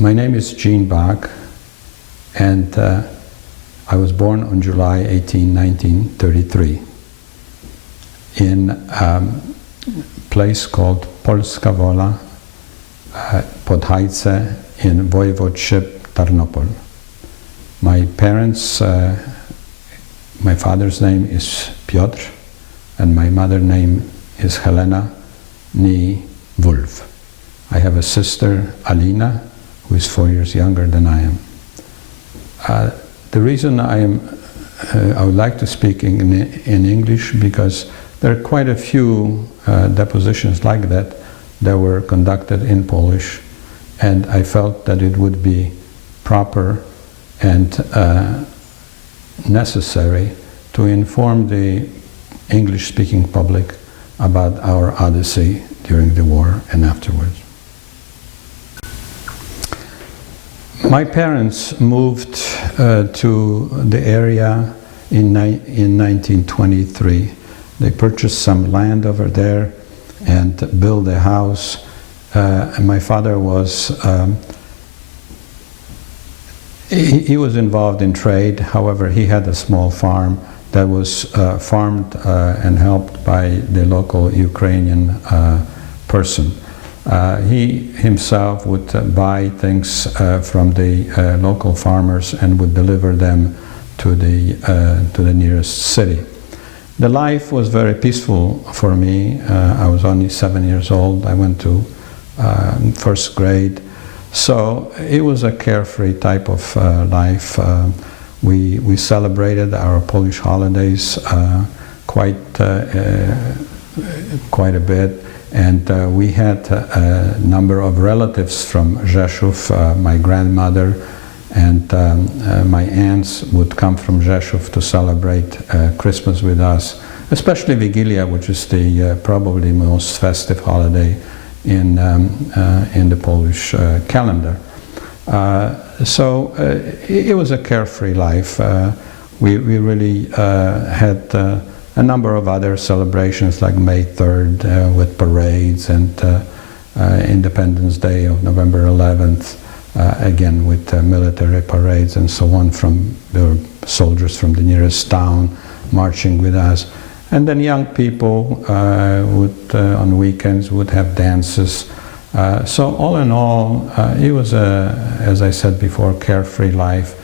My name is Gene Bach, and I was born on July 18, 1933 in a place called Polska Wola, Podhajce in Voivodeship, Tarnopol. My parents, my father's name is Piotr, and my mother's name is Helena ni Wolf. I have a sister, Alina, who is 4 years younger than I am. The reason I would like to speak in English because there are quite a few depositions like that were conducted in Polish, and I felt that it would be proper and necessary to inform the English-speaking public about our odyssey during the war and afterwards. My parents moved to the area in 1923. They purchased some land over there and built a house. And my father was he was involved in trade. However, he had a small farm that was farmed and helped by the local Ukrainian person. He himself would buy things from the local farmers and would deliver them to the nearest city. The life was very peaceful for me. I was only 7 years old. I went to first grade. So it was a carefree type of life. We celebrated our Polish holidays quite a bit. And we had a number of relatives from Rzeszów. My grandmother and my aunts would come from Rzeszów to celebrate Christmas with us, especially Vigilia, which is the probably most festive holiday in the Polish calendar. So it was a carefree life. We really had a number of other celebrations like May 3rd with parades and Independence Day of November 11th, again with military parades and so on. There were soldiers from the nearest town marching with us. And then young people on weekends would have dances. So all in all, it was, as I said before, carefree life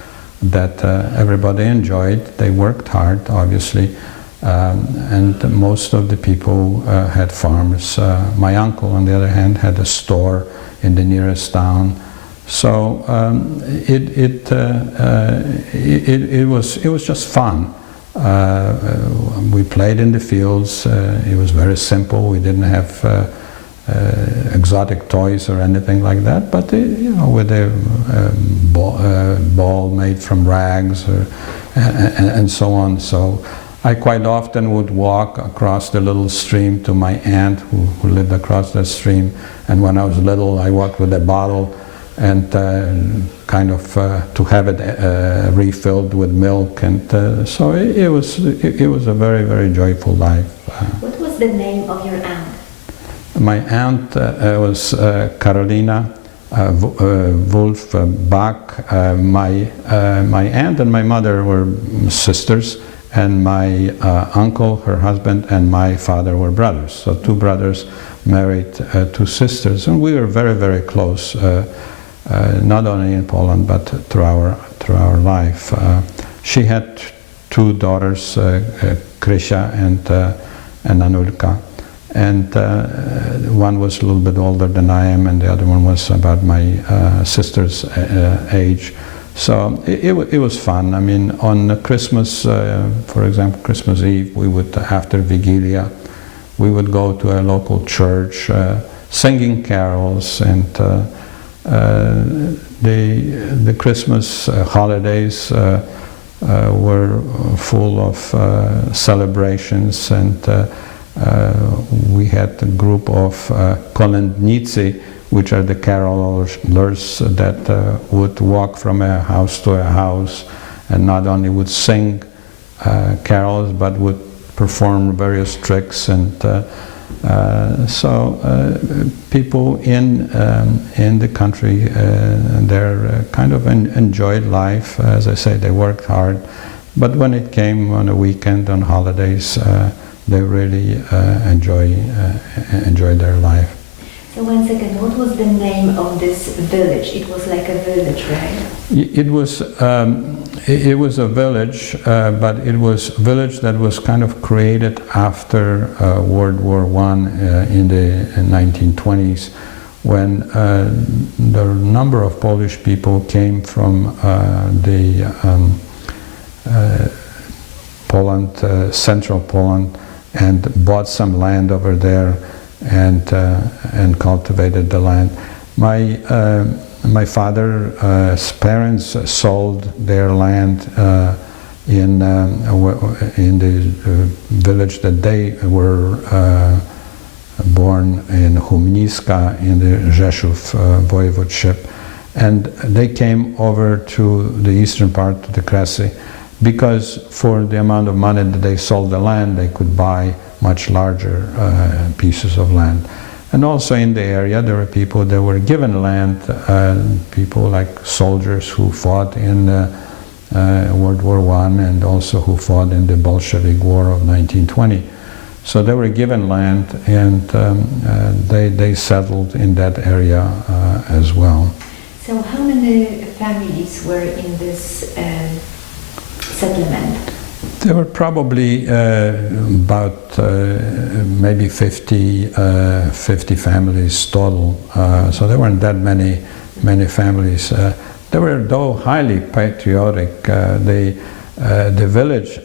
that everybody enjoyed. They worked hard, obviously. And most of the people had farms. My uncle, on the other hand, had a store in the nearest town. So it was just fun. We played in the fields. It was very simple. We didn't have exotic toys or anything like that. But with a ball made from rags and so on. So I quite often would walk across the little stream to my aunt who lived across the stream, and when I was little I walked with a bottle and kind of to have it refilled with milk, and so it was a very, very joyful life. What was the name of your aunt? My aunt was Karolina Wolf Bach. My aunt and my mother were sisters, and my uncle, her husband, and my father were brothers. So two brothers married two sisters, and we were very, very close, not only in Poland but through our life. She had two daughters, Krysia and Anulka, and one was a little bit older than I am, and the other one was about my sister's age. So it was fun. I mean, on Christmas, for example, Christmas Eve, we would, after Vigilia, we would go to a local church, singing carols, and the Christmas holidays were full of celebrations, and we had a group of kolędnicy, which are the carolers that would walk from a house to a house and not only would sing carols but would perform various tricks, and People in the country, they're kind of enjoyed life. As I say, they worked hard, but when it came on a weekend, on holidays, they really enjoyed their life. So once again, what was the name of this village? It was like a village, right? It was a village, but it was a village that was kind of created after World War I in the 1920s, when the number of Polish people came from Poland, central Poland, and bought some land over there and cultivated the land. My father's parents sold their land in the village that they were born in, Humniska, in the Rzeszów Voivodeship, and they came over to the eastern part of the Kresy because for the amount of money that they sold the land, they could buy much larger pieces of land. And also in the area there were people that were given land, people like soldiers who fought in World War I and also who fought in the Bolshevik War of 1920. So they were given land, and they settled in that area as well. So how many families were in this settlement? There were probably about maybe 50 families total. So there weren't that many families. They were, though, highly patriotic. The village,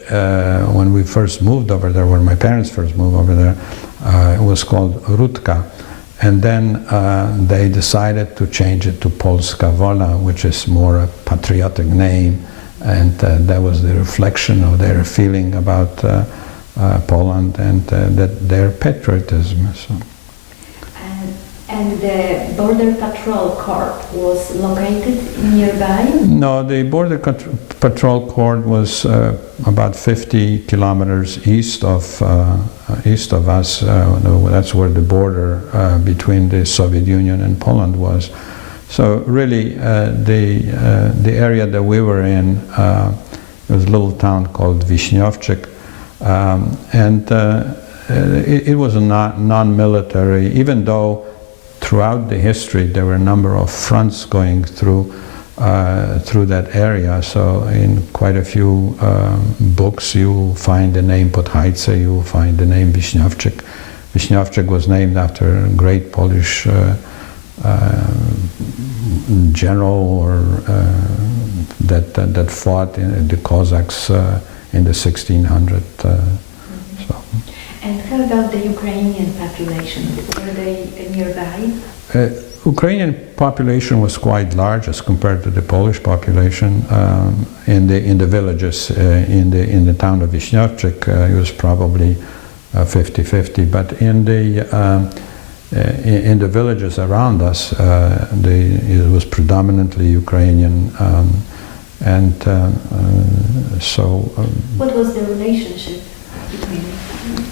when we first moved over there, when my parents first moved over there, it was called Rutka. And then they decided to change it to Polska Wola, which is more a patriotic name. And that was the reflection of their feeling about Poland and their patriotism. So. And the Border Patrol Corps was located nearby? No, the Border Patrol Corps was about 50 kilometers east of us. That's where the border between the Soviet Union and Poland was. So really, the area that we were in, it was a little town called Wiśniowczyk, and it was a non-military, even though throughout the history there were a number of fronts going through that area. So in quite a few books you will find the name Podhajce, you will find the name Wiśniowczyk. Wiśniowczyk was named after a great Polish general or that fought in the Cossacks in the 1600s. So. And how about the Ukrainian population? Were they nearby? Ukrainian population was quite large as compared to the Polish population. In the villages, in the town of Wiśniowczyk, it was probably 50-50. But in the villages around us, it was predominantly Ukrainian, what was the relationship between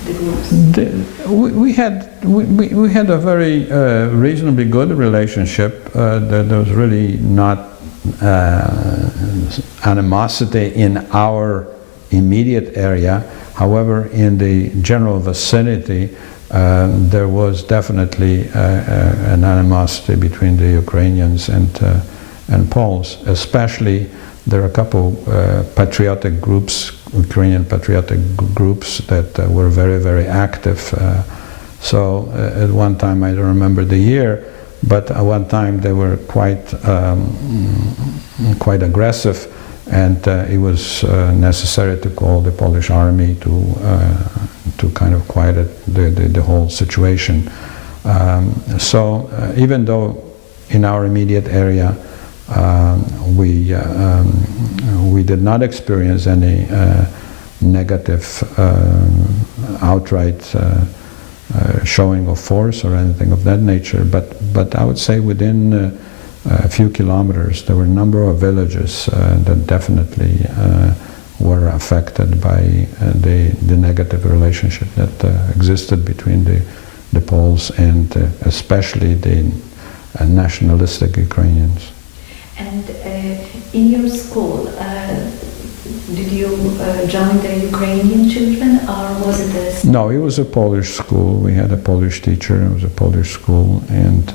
the groups? We had a very reasonably good relationship. There was really not animosity in our immediate area. However, in the general vicinity, there was definitely an animosity between the Ukrainians and Poles. Especially, there are a couple patriotic groups, Ukrainian patriotic groups that were very, very active. So at one time, I don't remember the year, but at one time they were quite aggressive, and it was necessary to call the Polish army to kind of quiet the whole situation. So even though in our immediate area we did not experience any negative outright showing of force or anything of that nature, but I would say within a few kilometers there were a number of villages that definitely were affected by the negative relationship that existed between the the Poles and especially the nationalistic Ukrainians. And in your school, did you join the Ukrainian children, or was it a... No, it was a Polish school. We had a Polish teacher. It was a Polish school, and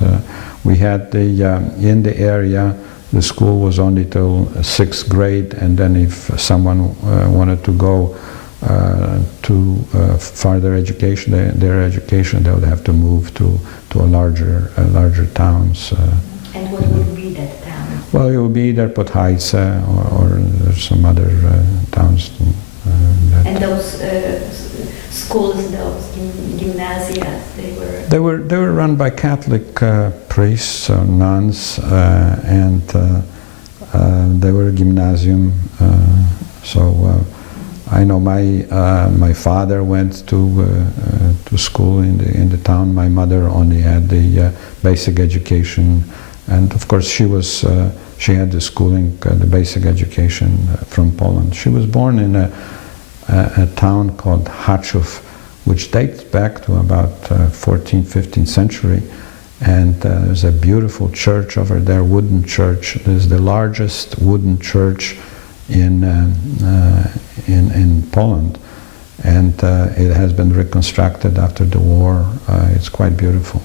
we had the in the area. The school was only till 6th grade, and then if someone wanted to go to further education, their education, they would have to move to a larger towns. And what would be that town? Well, it would be either Podhajce or some other towns. And those schools, those gymnasia, they were run by Catholic priests or nuns, and they were a gymnasium. I know my father went to school in the town. My mother only had the basic education, and of course she had the schooling, the basic education from Poland. She was born in a town called Haczów, which dates back to about 14th, 15th century. And there's a beautiful church over there, wooden church. There's the largest wooden church in Poland, and it has been reconstructed after the war. It's quite beautiful.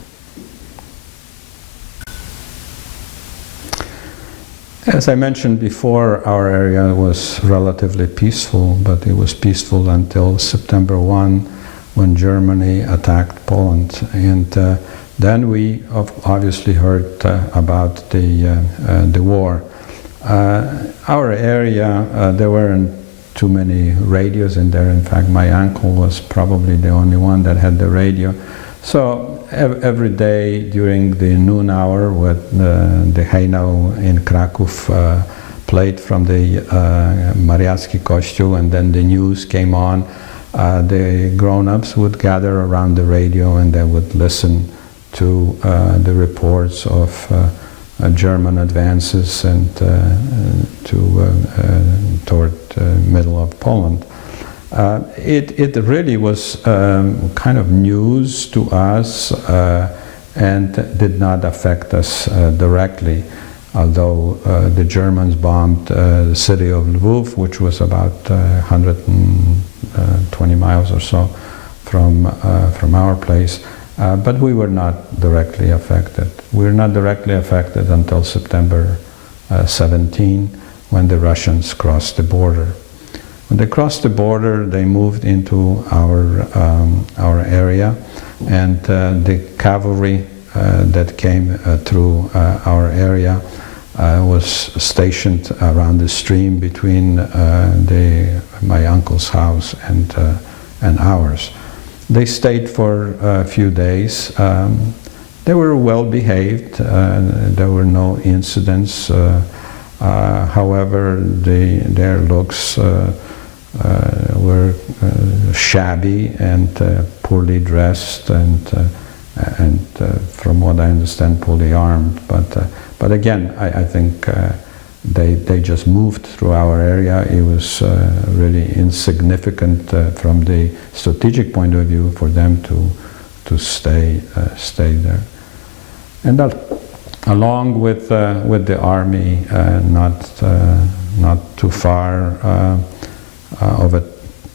As I mentioned before, our area was relatively peaceful, but it was peaceful until September 1, when Germany attacked Poland. And then we obviously heard about the war. Our area, there weren't too many radios in there. In fact, my uncle was probably the only one that had the radio. So every day during the noon hour, with the Hejnał in Kraków played from the Mariacki Kościół, and then the news came on, the grown-ups would gather around the radio and they would listen to the reports of German advances and toward middle of Poland. It really was kind of news to us and did not affect us directly, although the Germans bombed the city of Lviv, which was about 120 miles or so from our place. But we were not directly affected. We were not directly affected until September 17, when the Russians crossed the border. When they crossed the border, they moved into our area, and the cavalry that came through our area was stationed around the stream between my uncle's house and ours. They stayed for a few days. They were well behaved. There were no incidents. However, their looks were shabby and poorly dressed, and from what I understand, poorly armed. But again, I think they just moved through our area. It was really insignificant from the strategic point of view for them to stay there. And that, along with the army, not too far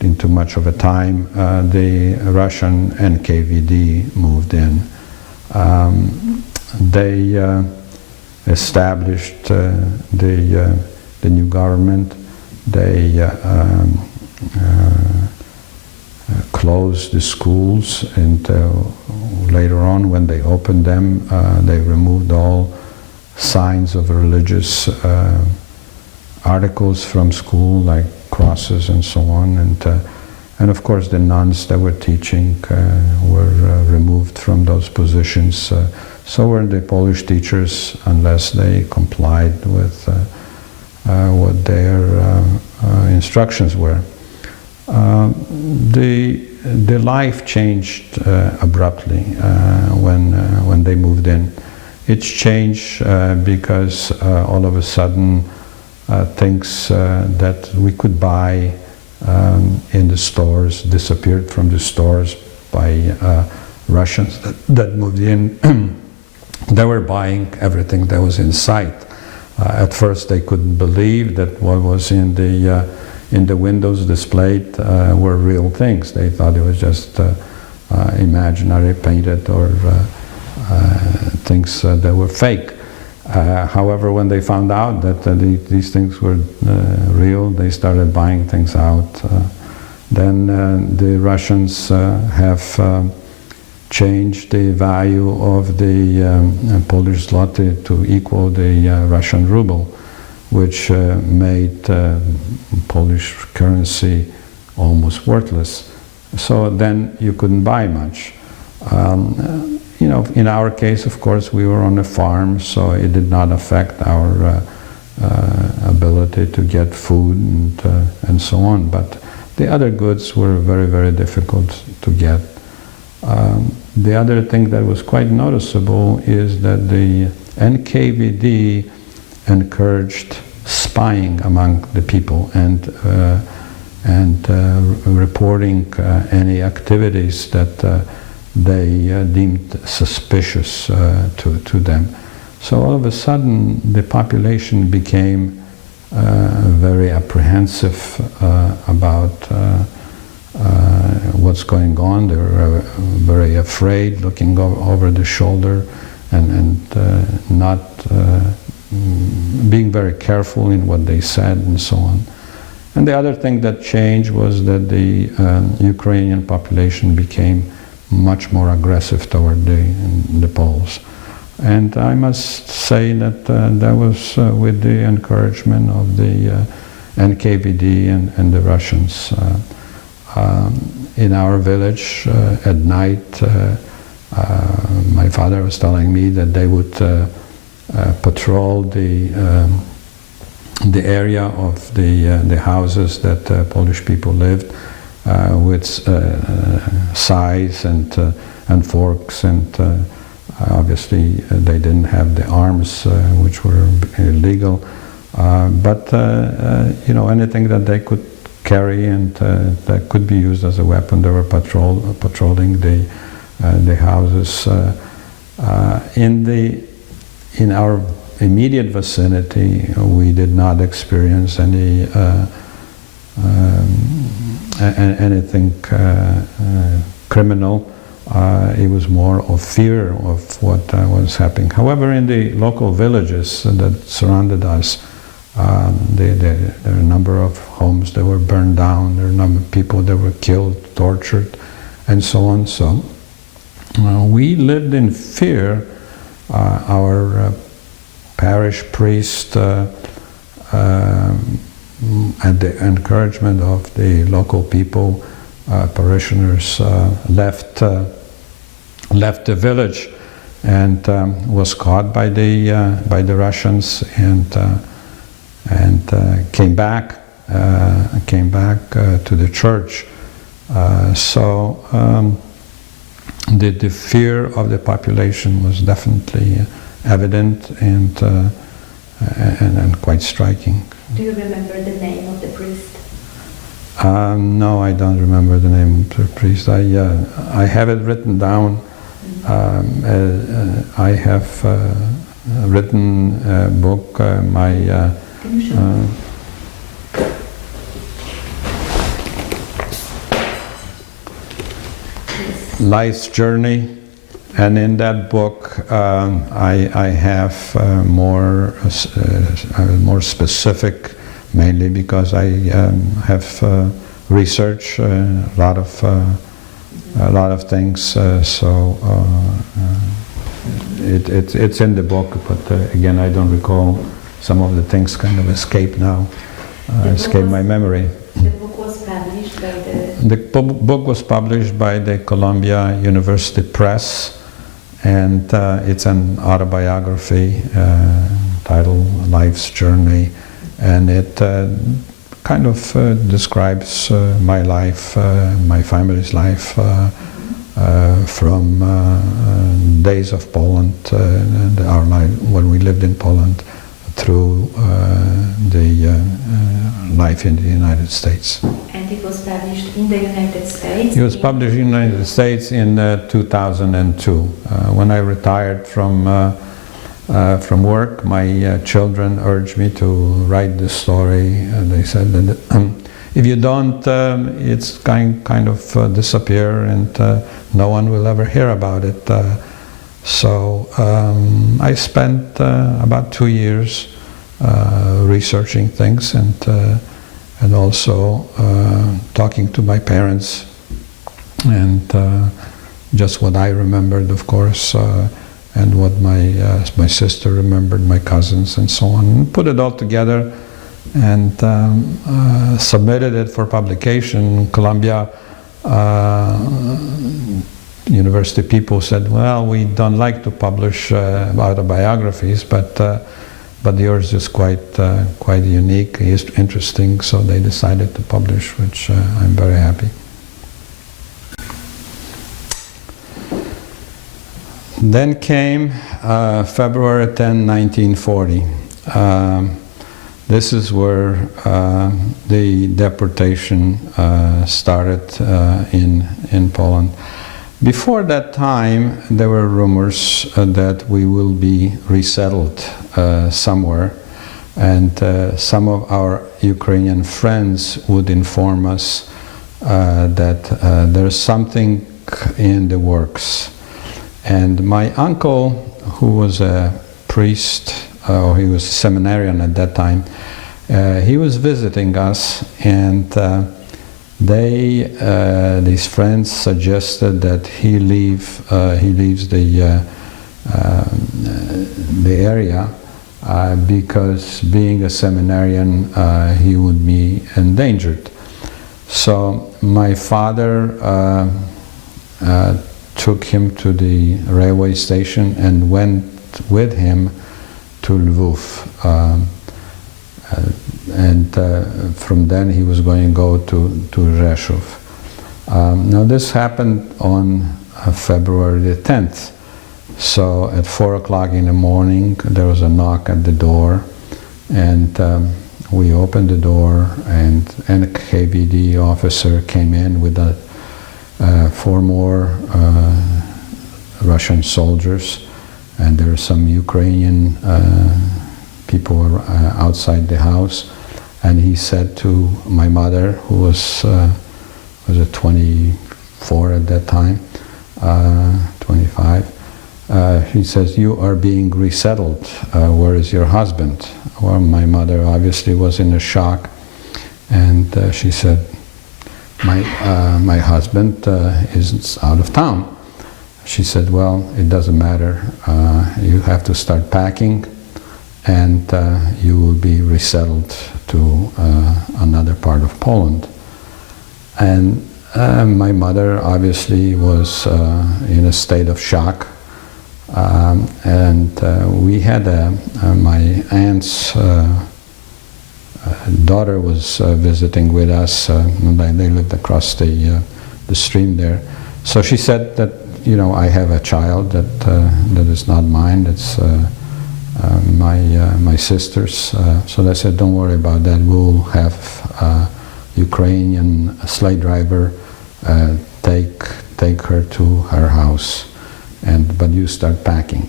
into much of a time, the Russian NKVD moved in. They established the new government. They closed the schools, and later on, when they opened them, they removed all signs of religious articles from school, like crosses and so on. And of course, the nuns that were teaching were removed from those positions. So were the Polish teachers, unless they complied with what their instructions were. The life changed abruptly when they moved in. It's changed because all of a sudden things that we could buy in the stores disappeared from the stores by Russians that moved in, they were buying everything that was in sight. At first they couldn't believe that what was in the windows displayed were real things. They thought it was just imaginary, painted, or things that were fake. However, when they found out that these things were real, they started buying things out. Then the Russians have changed the value of the Polish zloty to equal the Russian ruble, which made Polish currency almost worthless. So then you couldn't buy much. You know, in our case, of course, we were on a farm, so it did not affect our ability to get food and so on. But the other goods were very, very difficult to get. The other thing that was quite noticeable is that the NKVD encouraged spying among the people and reporting any activities that they deemed suspicious to them. So all of a sudden the population became very apprehensive about what's going on. They were very afraid, looking over the shoulder and not being very careful in what they said and so on. And the other thing that changed was that the Ukrainian population became much more aggressive toward the Poles. And I must say that that was with the encouragement of the NKVD and the Russians. In our village at night, my father was telling me that they would patrol the area of the houses that Polish people lived with scythes and forks, and obviously they didn't have the arms, which were illegal, but you know, anything that they could carry and that could be used as a weapon, they were patrolling the houses. In our immediate vicinity, we did not experience anything criminal. It was more of fear of what was happening. However, in the local villages that surrounded us, there are a number of homes that were burned down, there are a number of people that were killed, tortured, and so on. So we lived in fear. Our parish priest, at the encouragement of the local people, parishioners, left the village and was caught by the Russians and came back to the church. So the fear of the population was definitely evident and quite striking. Do you remember the name of the priest? No, I don't remember the name of the priest. I have it written down. I have written a book. Can you show me? Life's Journey, and in that book I have more specific, mainly because I have researched a lot of things. So it's in the book, but again I don't recall. Some of the things kind of escape now, escape my memory. The book was published by The book was published by the Columbia University Press, and it's an autobiography titled Life's Journey, and it kind of describes my life, my family's life, from days of Poland, and our life when we lived in Poland, through the life in the United States. And it was published in the United States? It was published in the United States in 2002. When I retired from work, my children urged me to write this story. They said that if you don't, it's kind of disappear, and no one will ever hear about it. So I spent about 2 years researching things and also talking to my parents, and just what I remembered, of course, and what my sister remembered, my cousins, and so on. And put it all together and submitted it for publication. Columbia University people said, well, we don't like to publish autobiographies, but yours is quite unique, interesting, so they decided to publish, which I'm very happy. Then came February 10, 1940. This is where the deportation started in Poland. Before that time, there were rumors that we will be resettled somewhere, and some of our Ukrainian friends would inform us that there's something in the works. And my uncle, who was a priest, or he was a seminarian at that time, he was visiting us, and these friends suggested that he leaves the area because being a seminarian he would be endangered. So my father took him to the railway station and went with him to Lviv. And from then he was going to go to Rzeszów. Now this happened on February the 10th. So at 4 o'clock in the morning there was a knock at the door, and we opened the door, and a KVD officer came in with 4 more Russian soldiers, and there were some Ukrainian people outside the house. And he said to my mother, who was 24 at that time, 25, he says, "You are being resettled. Where is your husband?" Well, my mother obviously was in a shock, and she said, my husband is out of town. She said, "Well, it doesn't matter. You have to start packing, and you will be resettled to another part of Poland." And my mother obviously was in a state of shock, and we had my aunt's daughter was visiting with us. They lived across the stream there. So she said that, you know, I have a child that is not mine. It's my sister's. So they said, "Don't worry about that. We'll have a Ukrainian sleigh driver take her to her house, but you start packing."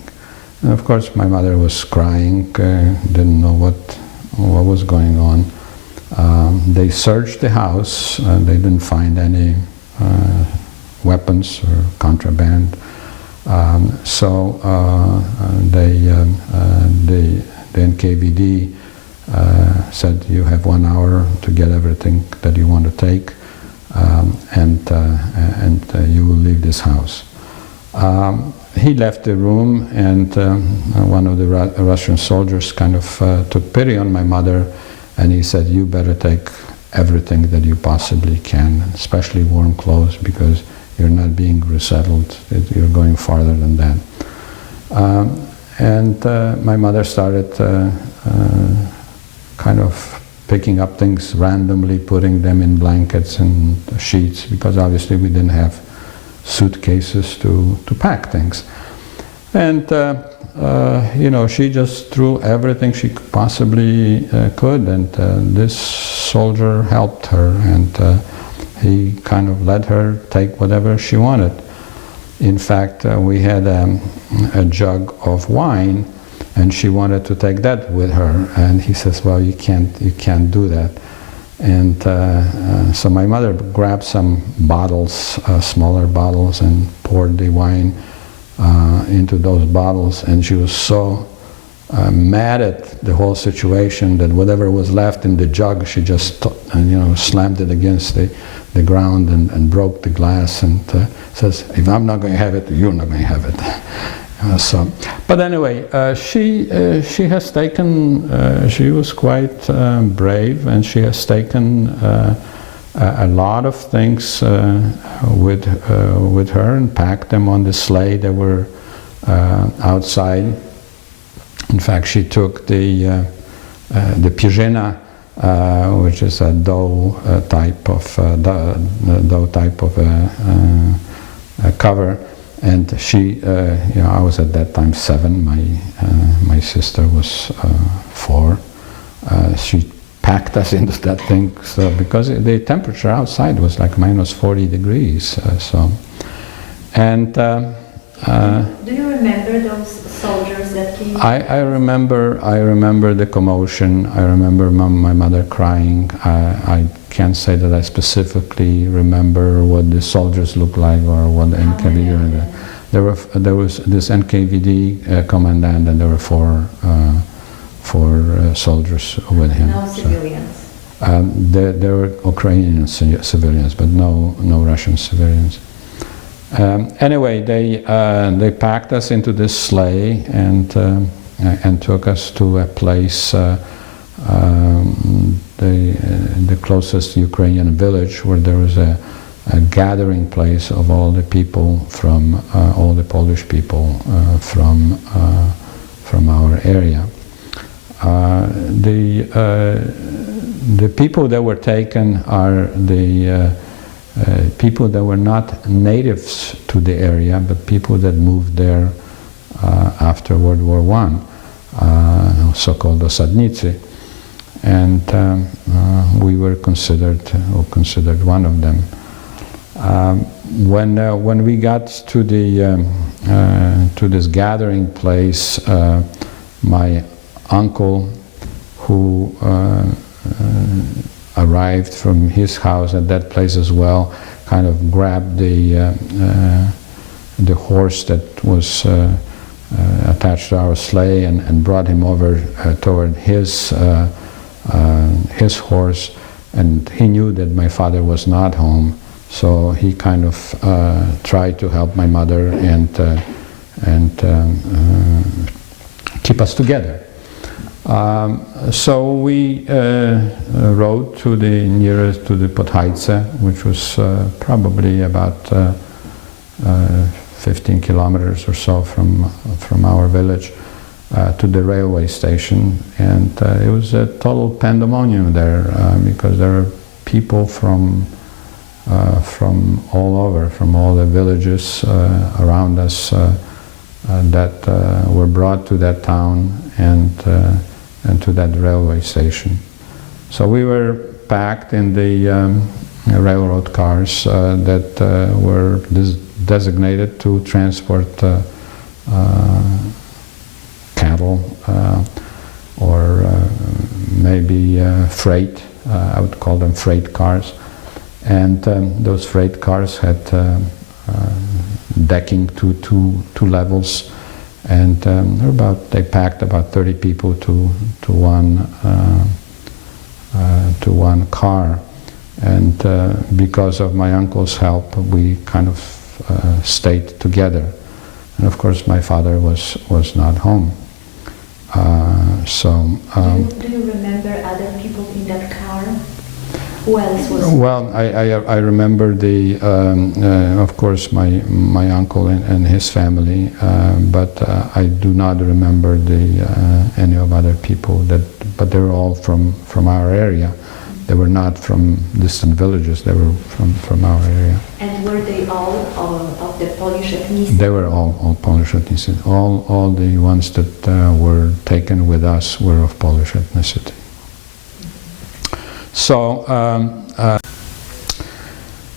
And of course, my mother was crying, didn't know what was going on. They searched the house. They didn't find any weapons or contraband. So the NKVD said, "You have 1 hour to get everything that you want to take, and you will leave this house." He left the room, and one of the Russian soldiers kind of took pity on my mother, and he said, "You better take everything that you possibly can, especially warm clothes, because you're not being resettled. You're going farther than that." And my mother started kind of picking up things randomly, putting them in blankets and sheets, because obviously we didn't have suitcases to pack things. And you know, she just threw everything she possibly could, and this soldier helped her, and he kind of let her take whatever she wanted. In fact, we had a jug of wine, and she wanted to take that with her, and he says, "Well, you can't do that." And so my mother grabbed some bottles, smaller bottles, and poured the wine into those bottles, and she was so mad at the whole situation that whatever was left in the jug, she just you know, slammed it against the ground and broke the glass, and says, "If I'm not going to have it, you're not going to have it." So, but anyway, she has taken. She was quite brave, and she has taken a lot of things with her and packed them on the sleigh that were outside. In fact, she took the pierzyna, which is a dough type of a cover, and she, you know, I was at that time 7. My sister was 4. She packed us into that thing, so because the temperature outside was like minus 40 degrees. So, and do you remember those soldiers that came? I remember the commotion. I remember my mother crying. I can't say that I specifically remember what the soldiers looked like or what the NKVD. There was this NKVD commandant, and there were four soldiers with him. No civilians. So, there were Ukrainian civilians, but no Russian civilians. Anyway, they packed us into this sleigh and took us to a place, the closest Ukrainian village, where there was a gathering place of all the people from all the Polish people from our area. The people that were taken are the people that were not natives to the area, but people that moved there after World War I, so-called osadnicy, and we were considered one of them. When we got to to this gathering place, my uncle, who arrived from his house at that place as well, kind of grabbed the horse that was attached to our sleigh and brought him over toward his horse, and he knew that my father was not home, so he kind of tried to help my mother and keep us together. So we rode to the nearest, to the Podhajce, which was probably about 15 kilometers or so from our village, to the railway station, and it was a total pandemonium there, because there were people from all over, from all the villages around us that were brought to that town and to that railway station. So we were packed in the railroad cars that were designated to transport cattle or maybe freight. I would call them freight cars. And those freight cars had decking to two levels, and they packed about 30 people to one car. And because of my uncle's help, we kind of stayed together. And of course, my father was not home. Do you remember other people in that car? Who else was? Well, I remember of course, my uncle and his family, but I do not remember any of other people but they were all from our area. They were not from distant villages, they were from our area. And were they all of the Polish ethnicity? They were all Polish ethnicity. All the ones that were taken with us were of Polish ethnicity.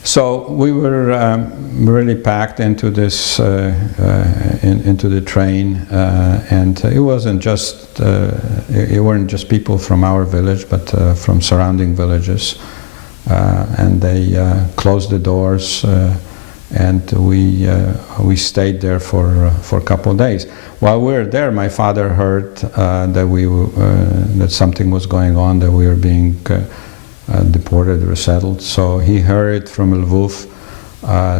So we were really packed into this, into the train, and it wasn't just, it weren't just people from our village, but from surrounding villages. And they closed the doors, and we stayed there for a couple of days. While we were there, my father heard that something was going on, that we were being deported or settled. So he hurried from Lvov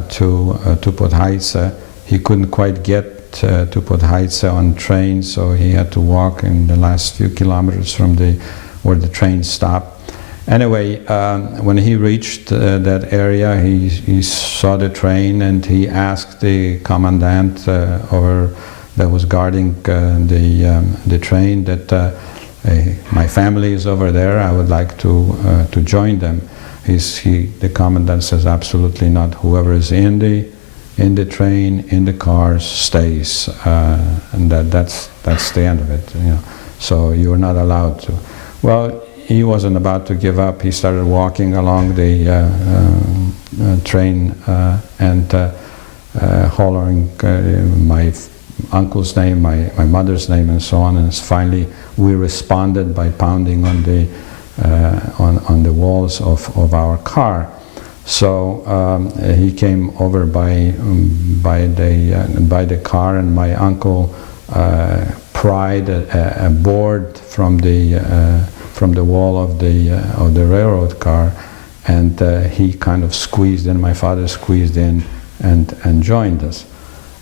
to Podhaice. He couldn't quite get to Podhaice on train, so he had to walk in the last few kilometers from where the train stopped. Anyway, when he reached that area, he saw the train, and he asked the commandant that was guarding the train that my family is over there, I would like to join them. The commandant says, absolutely not. Whoever is in the train, in the cars, stays, and that's the end of it. You know. So you are not allowed to. Well, he wasn't about to give up. He started walking along the train and hollering my uncle's name, my mother's name, and so on. And finally, we responded by pounding on the walls of our car. So he came over by the car, and my uncle pried a board from the wall of the railroad car, and he kind of squeezed in. My father squeezed in and joined us.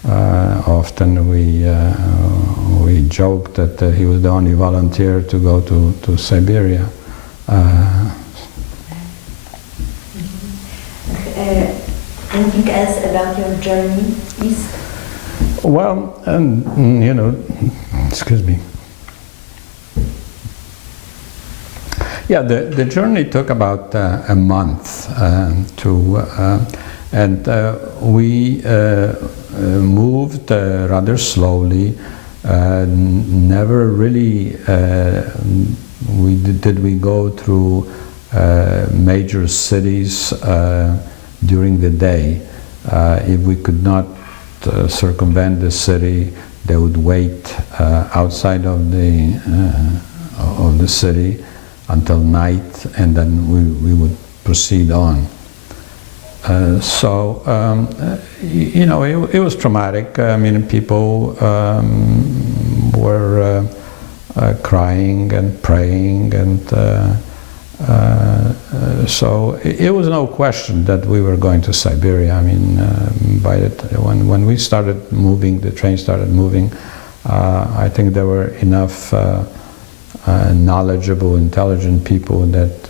Often we joked that he was the only volunteer to go to Siberia. Anything else about your journey east? Well, you know, excuse me. Yeah, the journey took about a month and we moved rather slowly. Never really did we go through major cities during the day. If we could not circumvent the city, they would wait outside of the city until night, and then we would proceed on. You know, it was traumatic. I mean, people were crying and praying, and so it was no question that we were going to Siberia. I mean, when we started moving, the train started moving, I think there were enough knowledgeable, intelligent people that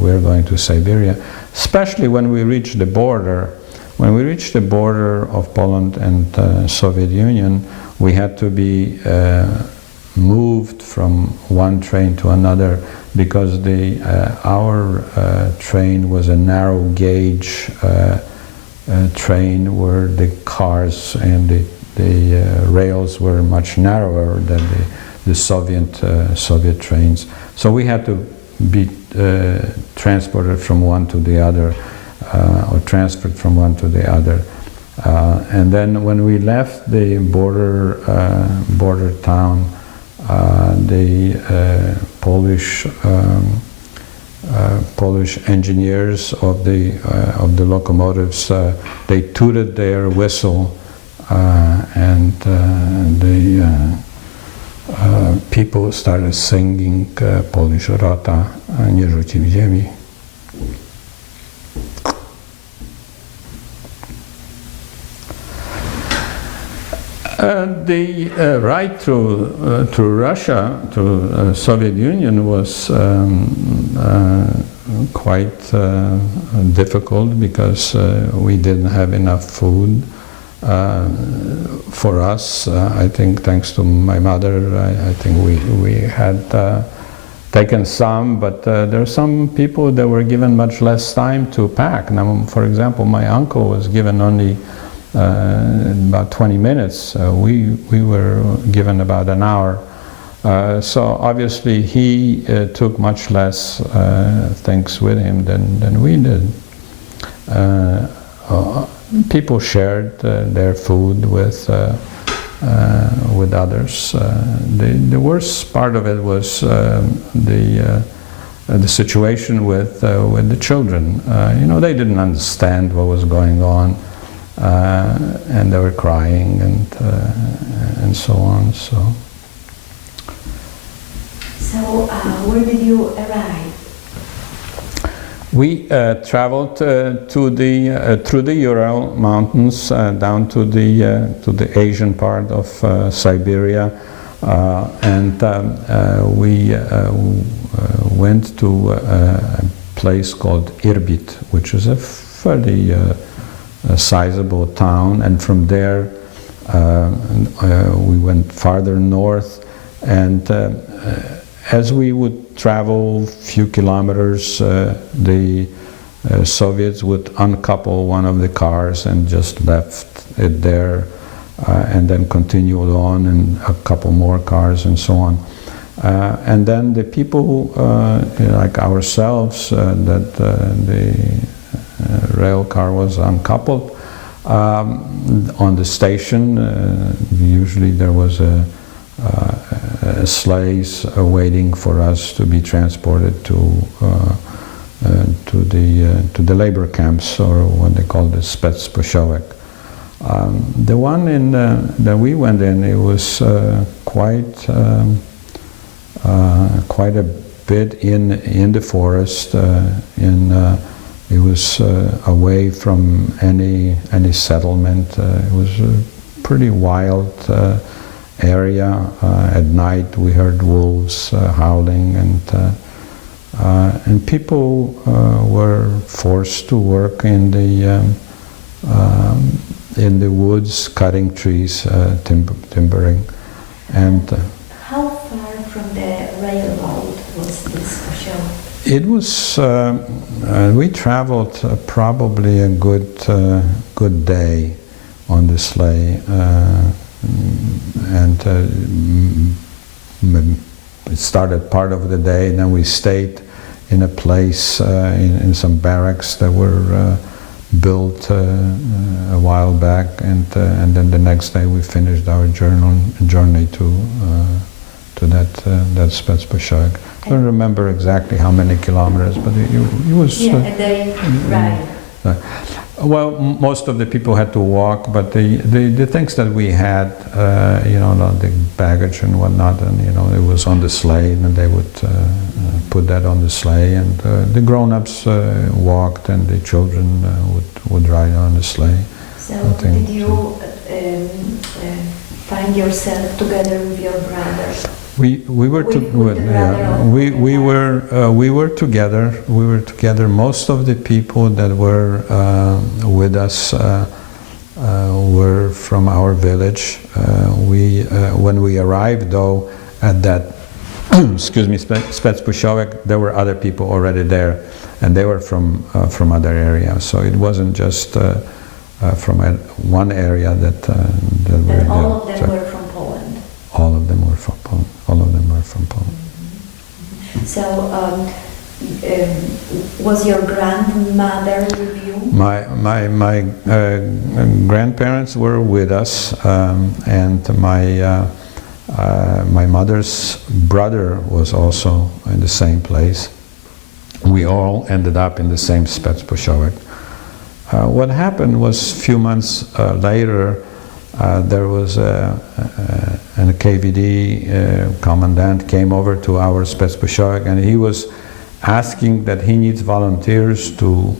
we were going to Siberia. Especially when we reached the border. When we reached the border of Poland and Soviet Union, we had to be moved from one train to another, because our train was a narrow gauge train where the cars and the rails were much narrower than the Soviet trains. So we had to be transported from one to the other, or transferred from one to the other. And then when we left the border town, the Polish engineers of the locomotives, they tooted their whistle, and the people started singing Polish Rota, nie rzuci w ziemi. The ride through Russia, to Soviet Union, was quite difficult, because we didn't have enough food. For us, I think, thanks to my mother, I think we had taken some, but there are some people that were given much less time to pack. Now, for example, my uncle was given only about 20 minutes. We were given about an hour. So obviously he took much less things with him than we did. People shared their food with others. The worst part of it was the situation with the children. You know, they didn't understand what was going on, and they were crying and so on. So, where did you arrive? We traveled through the Ural Mountains down to the Asian part of Siberia, and we went to a place called Irbit, which is a fairly sizable town, and from there we went farther north, and as we would travel a few kilometers, the Soviets would uncouple one of the cars and just left it there, and then continued on, and a couple more cars and so on. And then the people like ourselves, that the rail car was uncoupled, on the station, usually there was sleighs waiting for us to be transported to the labor camps, or what they call the Spetsposhowek. The one that we went in, it was quite a bit in the forest. It was away from any settlement. It was a pretty wild area. At night we heard wolves howling, and people were forced to work in the woods, cutting trees, timbering. And how far from the railroad was this show? it was. We traveled probably a good day on the sleigh. And it started part of the day, and then we stayed in a place, in some barracks that were built a while back, and then the next day we finished our journey to that Spetsposhowek. I don't remember exactly how many kilometers, but it was... Yeah, a day ride. Well, most of the people had to walk, but the things that we had, you know, the baggage and whatnot, and you know, it was on the sleigh, and they would put that on the sleigh, and the grown-ups walked, and the children would ride on the sleigh. So, did you find yourself together with your brother? We were together. We were together. Most of the people that were with us were from our village. When we arrived, though, at that excuse me, Spetsposhowek, there were other people already there, and they were from other areas. So it wasn't just from one area that were there. All of them were from Poland. All of them were from Poland. All of them were from Poland. Mm-hmm. So, was your grandmother with you? My grandparents were with us, and my mother's brother was also in the same place. We all ended up in the same Spetsposhowek. What happened was, a few months later, there was a KVD commandant came over to our Spetsposhowek, and he was asking that he needs volunteers to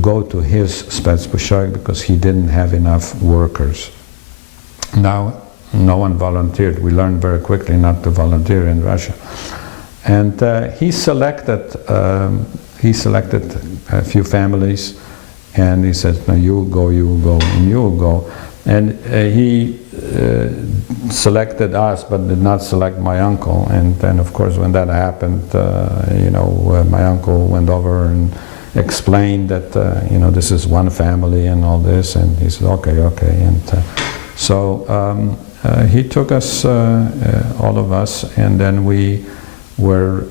go to his Spetsposhowek because he didn't have enough workers. Now, no one volunteered. We learned very quickly not to volunteer in Russia, and he selected a few families. And he said, no, you will go, and you will go. And he selected us, but did not select my uncle. And then, of course, when that happened, my uncle went over and explained that, this is one family and all this. And he said, okay. And so he took us, all of us, and then we were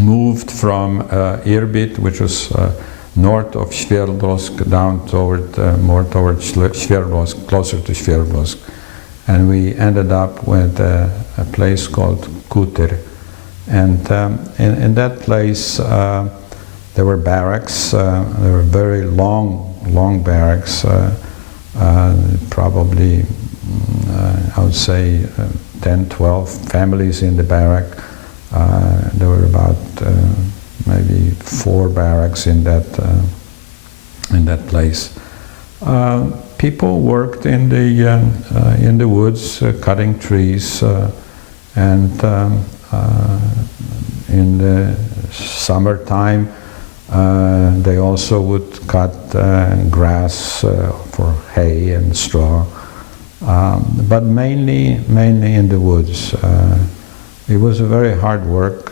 moved from Irbit, which was north of Sverdlovsk, down more towards Sverdlovsk, closer to Sverdlovsk. And we ended up with a place called Kutir. And in that place, there were barracks. There were very long barracks, probably, I would say, 10, 12 families in the barrack. There were about maybe 4 barracks in that place. People worked in the woods, cutting trees, and in the summertime they also would cut grass for hay and straw, but mainly in the woods. It was a very hard work.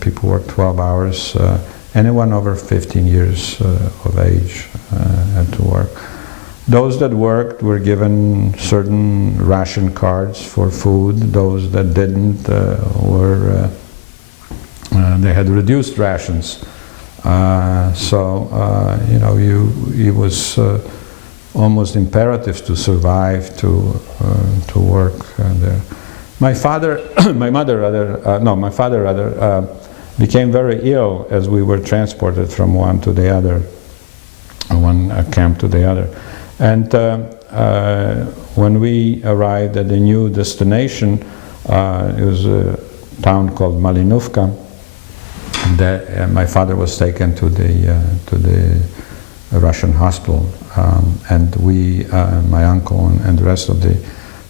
People worked 12 hours. Anyone over 15 years of age had to work. Those that worked were given certain ration cards for food. Those that didn't they had reduced rations. It was almost imperative to survive, to work there. My father became very ill as we were transported from one to the other, one camp to the other. And when we arrived at a new destination, it was a town called Malinovka. My father was taken to the Russian hospital, and we, my uncle and the rest of the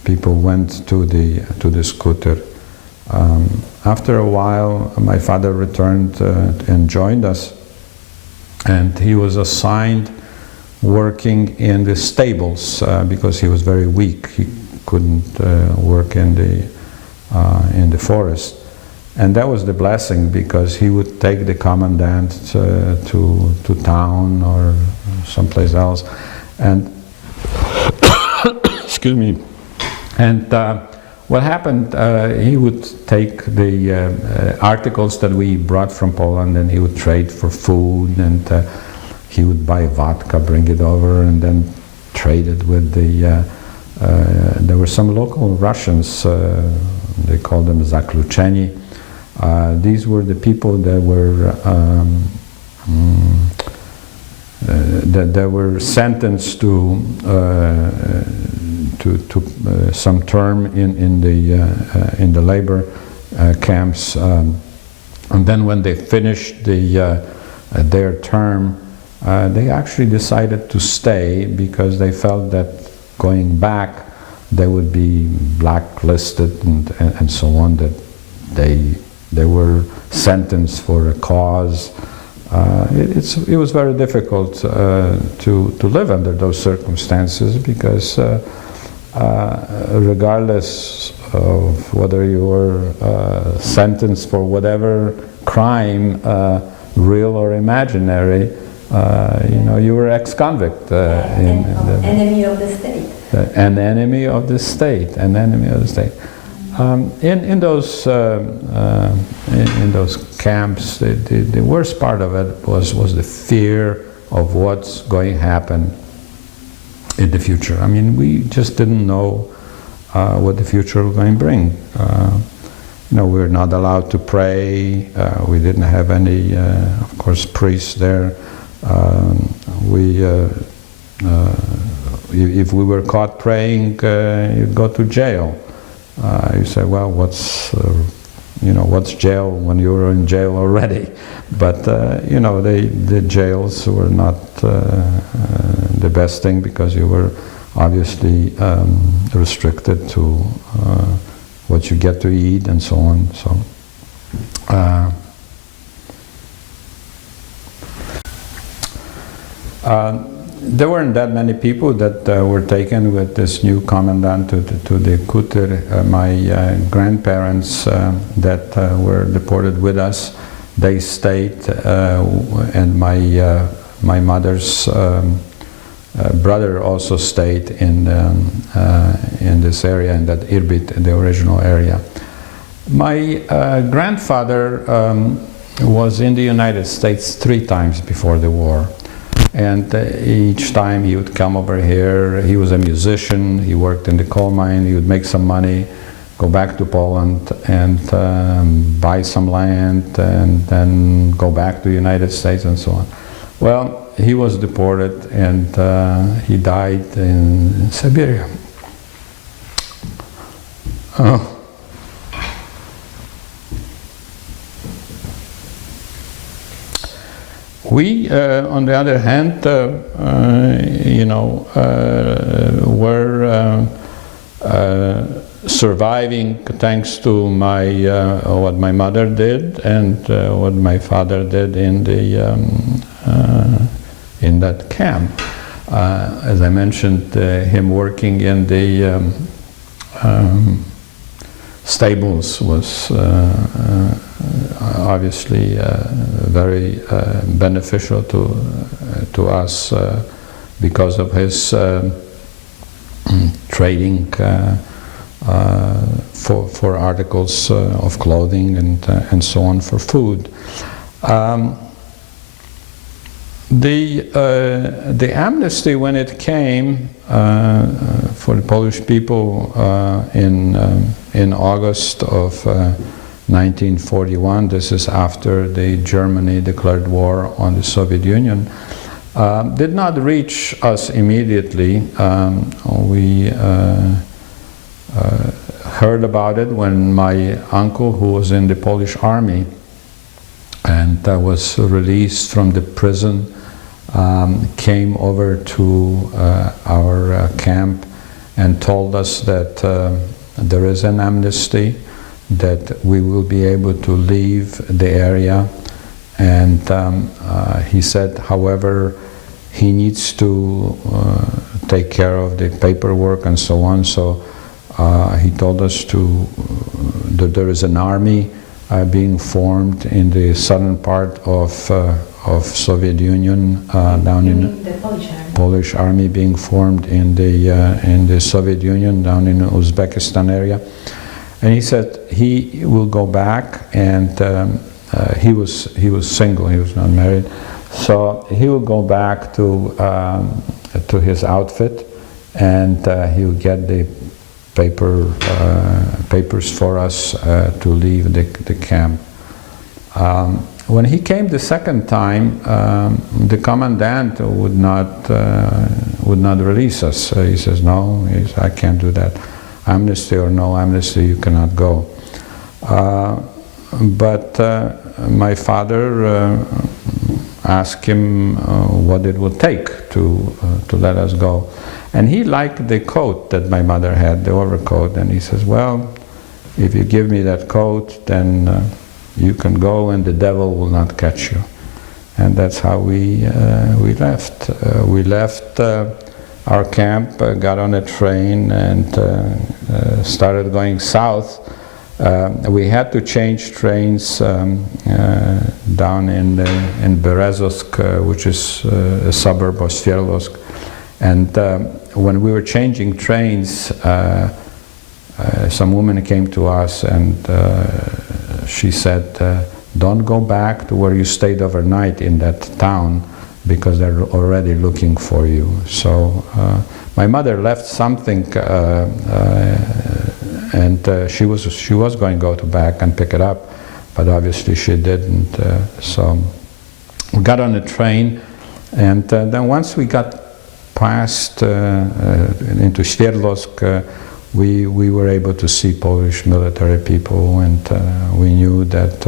people went to the scooter. After a while, my father returned and joined us, and he was assigned working in the stables because he was very weak. He couldn't work in the forest, and that was the blessing, because he would take the commandant to town or someplace else, and excuse me. And what happened, he would take the articles that we brought from Poland, and he would trade for food, and he would buy vodka, bring it over, and then trade it with there were some local Russians, they called them zaklucheni. These were the people that were sentenced to some term in the labor camps, and then when they finished their term, they actually decided to stay because they felt that going back they would be blacklisted and so on, that they were sentenced for a cause. It was very difficult to live under those circumstances, because regardless of whether you were sentenced for whatever crime, real or imaginary, you were ex-convict. Enemy of the state. An enemy of the state. An enemy of the state. In those camps, the worst part of it was the fear of what's going to happen in the future. I mean, we just didn't know what the future was going to bring. We were not allowed to pray. We didn't have any, of course, priests there. If we were caught praying, you'd go to jail. You say, well, what's jail when you were in jail already? But the jails were not the best thing, because you were obviously restricted to what you get to eat and so on. So. there weren't that many people that were taken with this new commandant to the Kutyr. My grandparents that were deported with us, they stayed, and my mother's brother also stayed in this area, in that Irbit, the original area. My grandfather was in the United States 3 times before the war. And each time he would come over here. He was a musician, he worked in the coal mine, he would make some money, go back to Poland and buy some land and then go back to the United States and so on. Well, he was deported and he died in Siberia. We, on the other hand, were surviving thanks to what my mother did and what my father did in that camp. As I mentioned, him working in the stables was obviously very beneficial to us because of his trading for articles of clothing and so on, for food. The amnesty, when it came for the Polish people in August of 1941, this is after Germany declared war on the Soviet Union, did not reach us immediately. We heard about it when my uncle, who was in the Polish army and was released from the prison, came over to our camp and told us that there is an amnesty, that we will be able to leave the area. And he said, however, he needs to take care of the paperwork and so on. So he told us that there is an army being formed in the southern part of Soviet Union, down in the Polish army being formed in the Soviet Union, down in the Uzbekistan area. And he said he will go back, and he was single, he was not married, so he will go back to his outfit, and he will get the papers for us to leave the camp. When he came the second time, the commandant would not release us. He says, "No, I can't do that. Amnesty or no amnesty, you cannot go." But my father asked him what it would take to let us go. And he liked the coat that my mother had, the overcoat, and he says, "Well, if you give me that coat, then you can go and the devil will not catch you." And that's how we left. We left our camp, got on a train and started going south. We had to change trains down in Berezovsk, which is a suburb of Sverdlovsk. And when we were changing trains, some woman came to us and she said, "Don't go back to where you stayed overnight in that town, because they're already looking for you." So my mother left something, and she was going to go back and pick it up, but obviously she didn't. So we got on a train, and then once we got past into Sverdlovsk, we were able to see Polish military people, and we knew that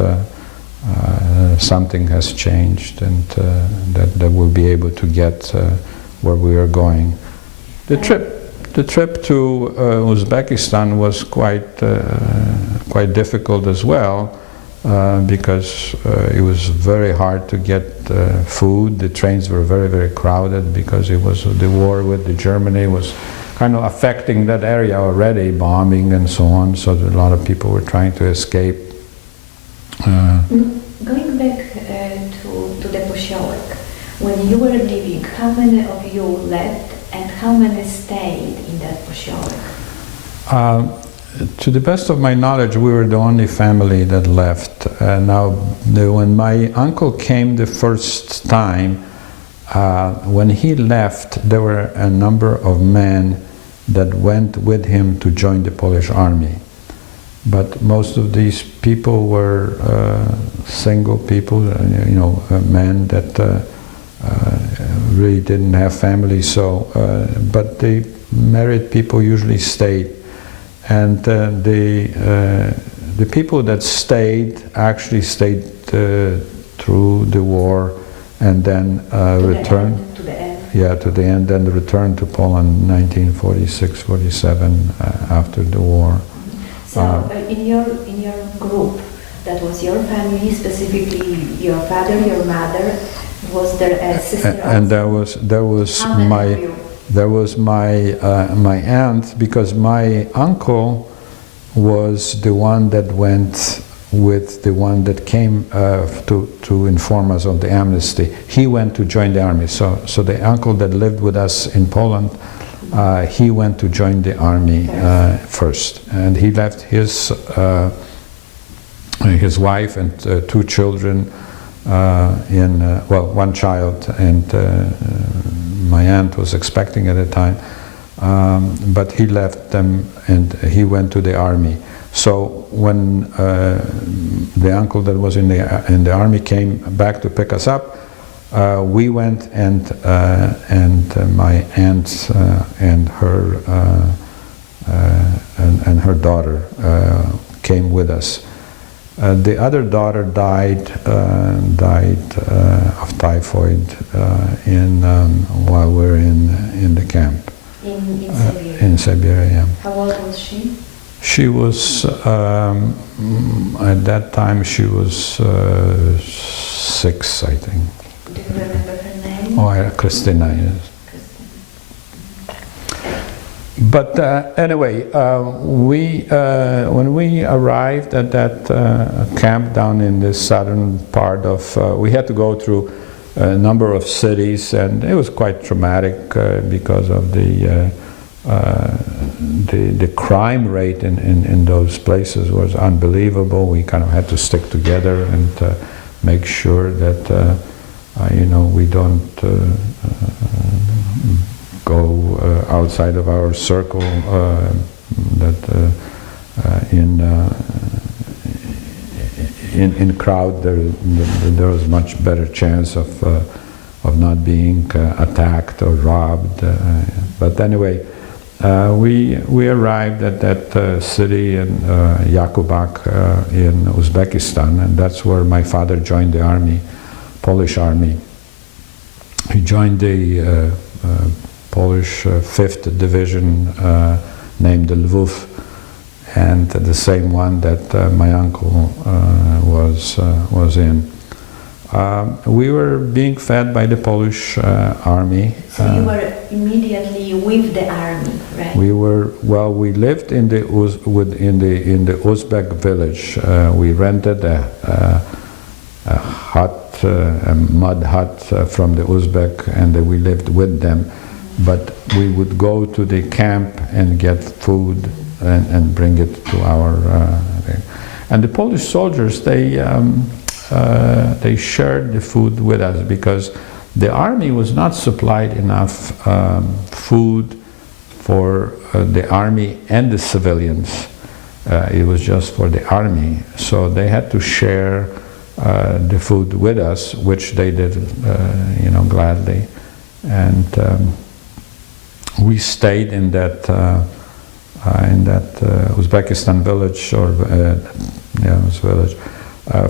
something has changed, and that we'll be able to get where we are going. The trip to Uzbekistan was quite difficult as well, because it was very hard to get food. The trains were very, very crowded because it was the war with the Germany was kind of affecting that area already, bombing and so on. So a lot of people were trying to escape. Going back to the Posiałek, when you were leaving, how many of you left and how many stayed in that Posiałek? To the best of my knowledge, we were the only family that left. When my uncle came the first time, when he left, there were a number of men that went with him to join the Polish army. But most of these people were single people, men that really didn't have families. So, but the married people usually stayed. And the people that stayed actually stayed through the war, and then returned to the end. Yeah, to the end, then returned to Poland 1946-47 after the war. So in your group, that was your family, specifically your father, your mother. Was there a sister? And there was my aunt, because my uncle was the one that went with the one that came to inform us of the amnesty. He went to join the army. So the uncle that lived with us in Poland, he went to join the army first, and he left his wife and 2 children. One child, and my aunt was expecting at the time, but he left them and he went to the army. So when the uncle that was in the army came back to pick us up, we went, and my aunt and her daughter came with us. The other daughter died of typhoid while we were in the camp. In Siberia? In Siberia, yeah. How old was she? She was, at that time, she was 6, I think. Do you remember her name? Christina, yes. But anyway, when we arrived at that camp down in the southern part of, we had to go through a number of cities, and it was quite traumatic because of the crime rate in those places was unbelievable. We kind of had to stick together and make sure that we don't go outside of our circle, in crowd there was much better chance of not being attacked or robbed. But anyway, we arrived at that city in Yakubak in Uzbekistan, and that's where my father joined the army, Polish army. He joined the Polish 5th Division named the Lwów, and the same one that my uncle was in. We were being fed by the Polish army. So you were immediately with the army, right? We lived in the Uzbek village. We rented a hut, a mud hut from the Uzbek, and we lived with them. But we would go to the camp and get food and bring it to our thing. And the Polish soldiers, they shared the food with us, because the army was not supplied enough food for the army and the civilians. It was just for the army, so they had to share the food with us, which they did, gladly. And we stayed in that Uzbekistan village, or village,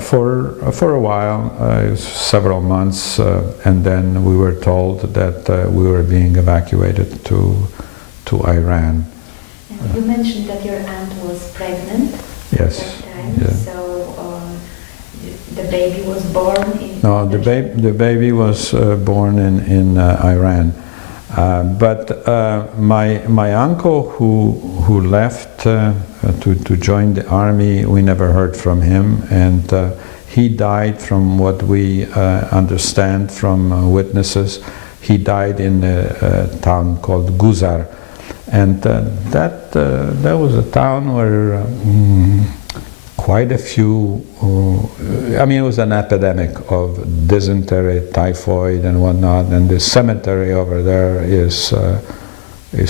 for a while, it was several months, and then we were told that we were being evacuated to Iran. And you mentioned that your aunt was pregnant. Yes. At that time, yeah. so the baby was born in... No, the baby was born in Iran. But my uncle who left to join the army, we never heard from him, and he died, from what we understand from witnesses, he died in a town called Guzar, and that was a town where quite a few, I mean, it was an epidemic of dysentery, typhoid, and whatnot. And the cemetery over there is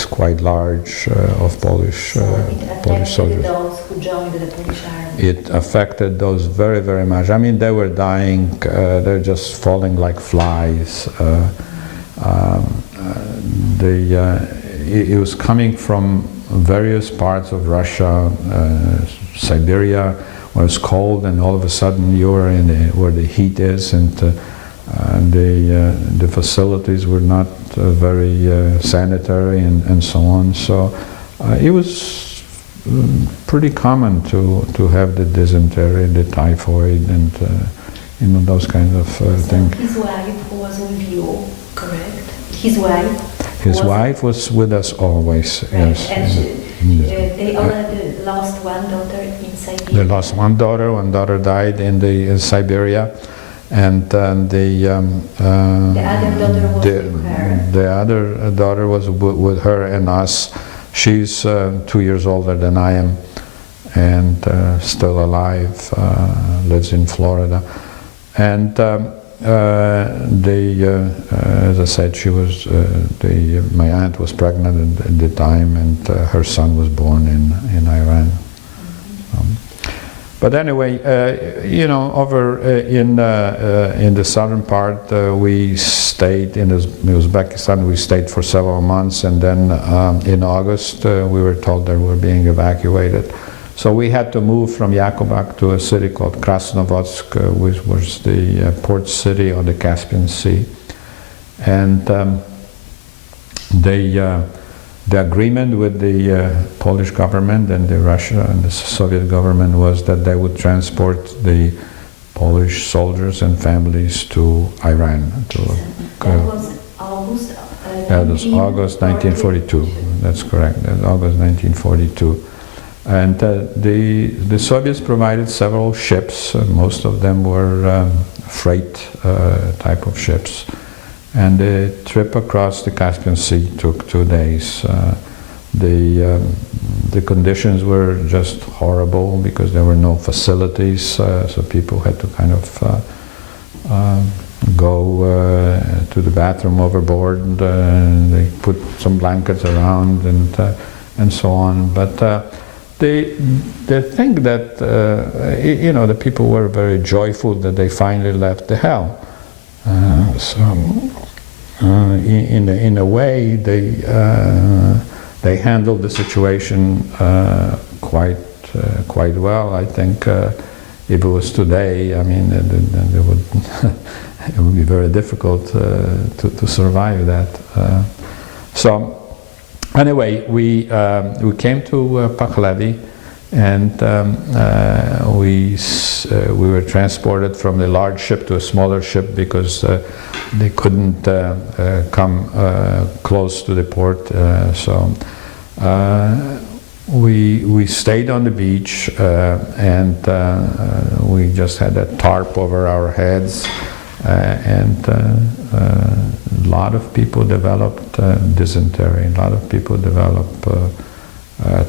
quite large of Polish soldiers. Those who joined the Polish army. It affected those very, very much. I mean, they were dying. They're just falling like flies. It was coming from various parts of Russia, Siberia, where it's cold, and all of a sudden you're in where the heat is, and the facilities were not very sanitary, and so on. So it was pretty common to have the dysentery, the typhoid, and those kinds of things. His wife was with you, correct? His wife. His wife was with us always. Right. Yes. And they already lost one daughter in Siberia. They lost one daughter died in Siberia, and the other daughter was with her. The other daughter was with her and us. She's 2 years older than I am, and still alive, lives in Florida. And as I said, she was my aunt was pregnant at the time, and her son was born in Iran. But anyway, over in the southern part, we stayed in Uzbekistan. We stayed for several months, and then in August we were told that we were being evacuated. So we had to move from Yakubak to a city called Krasnovodsk, which was the port city on the Caspian Sea. And the agreement with the Polish government and the Russia and the Soviet government was that they would transport the Polish soldiers and families to Iran. That was August? That was August 1942. That's correct. That's August 1942. And the Soviets provided several ships. Most of them were freight type of ships. And the trip across the Caspian Sea took 2 days. The conditions were just horrible because there were no facilities, so people had to kind of go to the bathroom overboard, and they put some blankets around and so on. But the thing that the people were very joyful that they finally left the hell. In a way, they handled the situation quite well. I think if it was today, I mean, it would be very difficult to survive that. So anyway, we came to Pahlavi, and we were transported from the large ship to a smaller ship because they couldn't come close to the port. So we stayed on the beach, and we just had a tarp over our heads, and a lot of people developed dysentery. A lot of people developed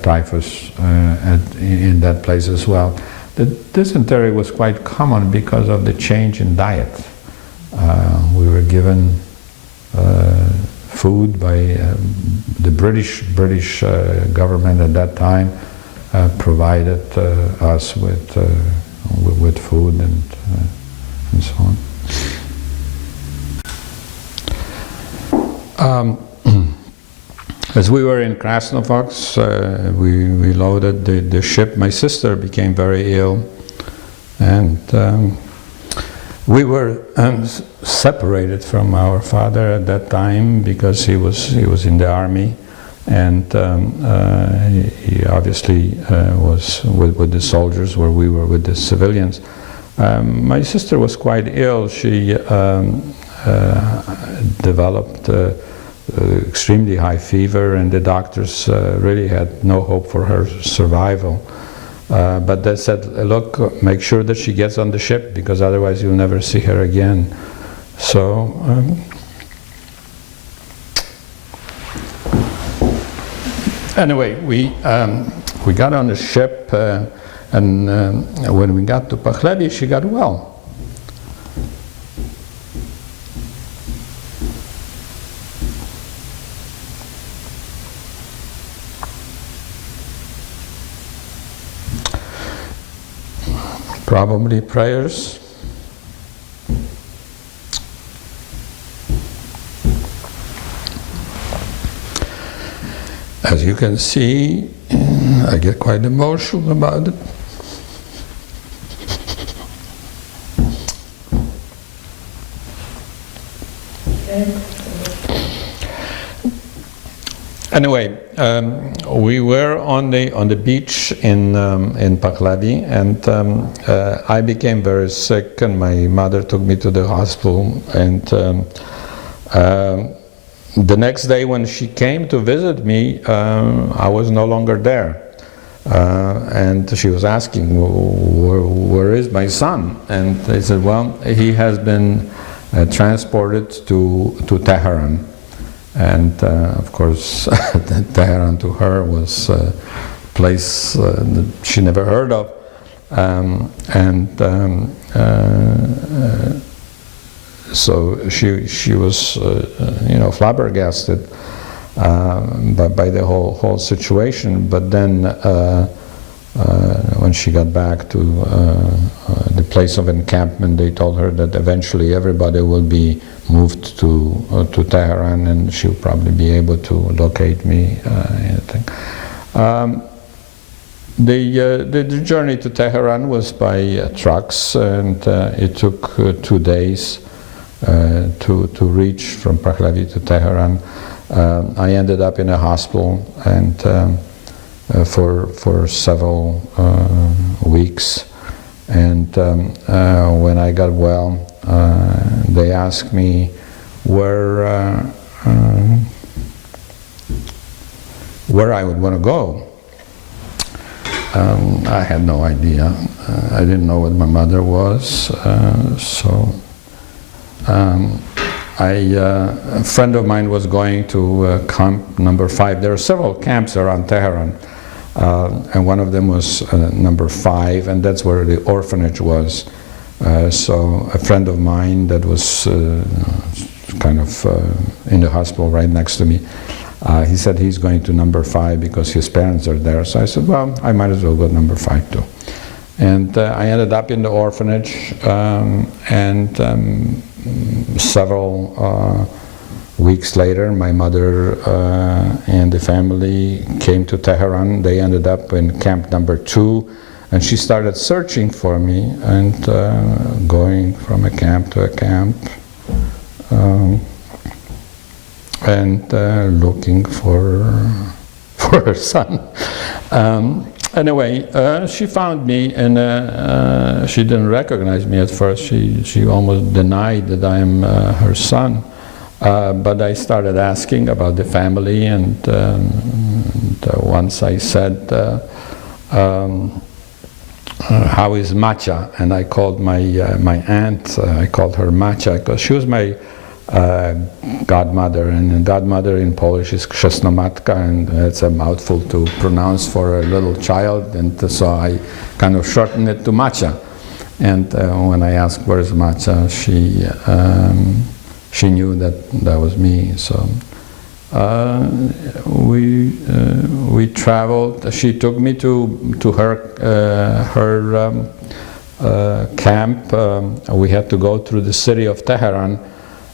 typhus in that place as well. The dysentery was quite common because of the change in diet. We were given food by the British government at that time provided us with food and so on. As we were in Krasnovodsk, we loaded the ship. My sister became very ill, and we were separated from our father at that time because he was in the army, and he obviously was with the soldiers, where we were with the civilians. My sister was quite ill. She developed extremely high fever, and the doctors really had no hope for her survival. But they said, look, make sure that she gets on the ship, because otherwise you'll never see her again. So anyway, we got on the ship, and when we got to Pachlevi, she got well. Probably prayers. As you can see, I get quite emotional about it. Anyway, we were on the beach in Pachlevi, and I became very sick, and my mother took me to the hospital. And the next day, when she came to visit me, I was no longer there, and she was asking, "Where is my son?" And I said, "Well, he has been transported to Tehran." And of course, Tehran to her was a place that she never heard of, so she was, flabbergasted by the whole situation. But then, when she got back to the place of encampment, they told her that eventually everybody will be moved to Tehran, and she'll probably be able to locate me. The journey to Tehran was by trucks, and it took 2 days to reach from Pachlevi to Tehran. I ended up in a hospital, and for several weeks. And when I got well, they asked me where I would want to go. I had no idea. I didn't know what my mother was, a friend of mine was going to camp number 5. There are several camps around Tehran, and one of them was number 5, and that's where the orphanage was. So a friend of mine that was kind of in the hospital right next to me, he said he's going to number 5 because his parents are there. So I said, well, I might as well go to number 5 too. And I ended up in the orphanage, and several weeks later, my mother and the family came to Tehran. They ended up in camp number 2, and she started searching for me and going from a camp to a camp and looking for her son. Anyway, she found me, and she didn't recognize me at first. She almost denied that I am her son. But I started asking about the family, and once I said, how is Macia? And I called my aunt, I called her Macia, because she was my godmother, and godmother in Polish is chrzestnomatka, and it's a mouthful to pronounce for a little child, and so I kind of shortened it to Macia. And when I asked where's Macia, she knew that was me. So we traveled. She took me to her camp. We had to go through the city of Tehran,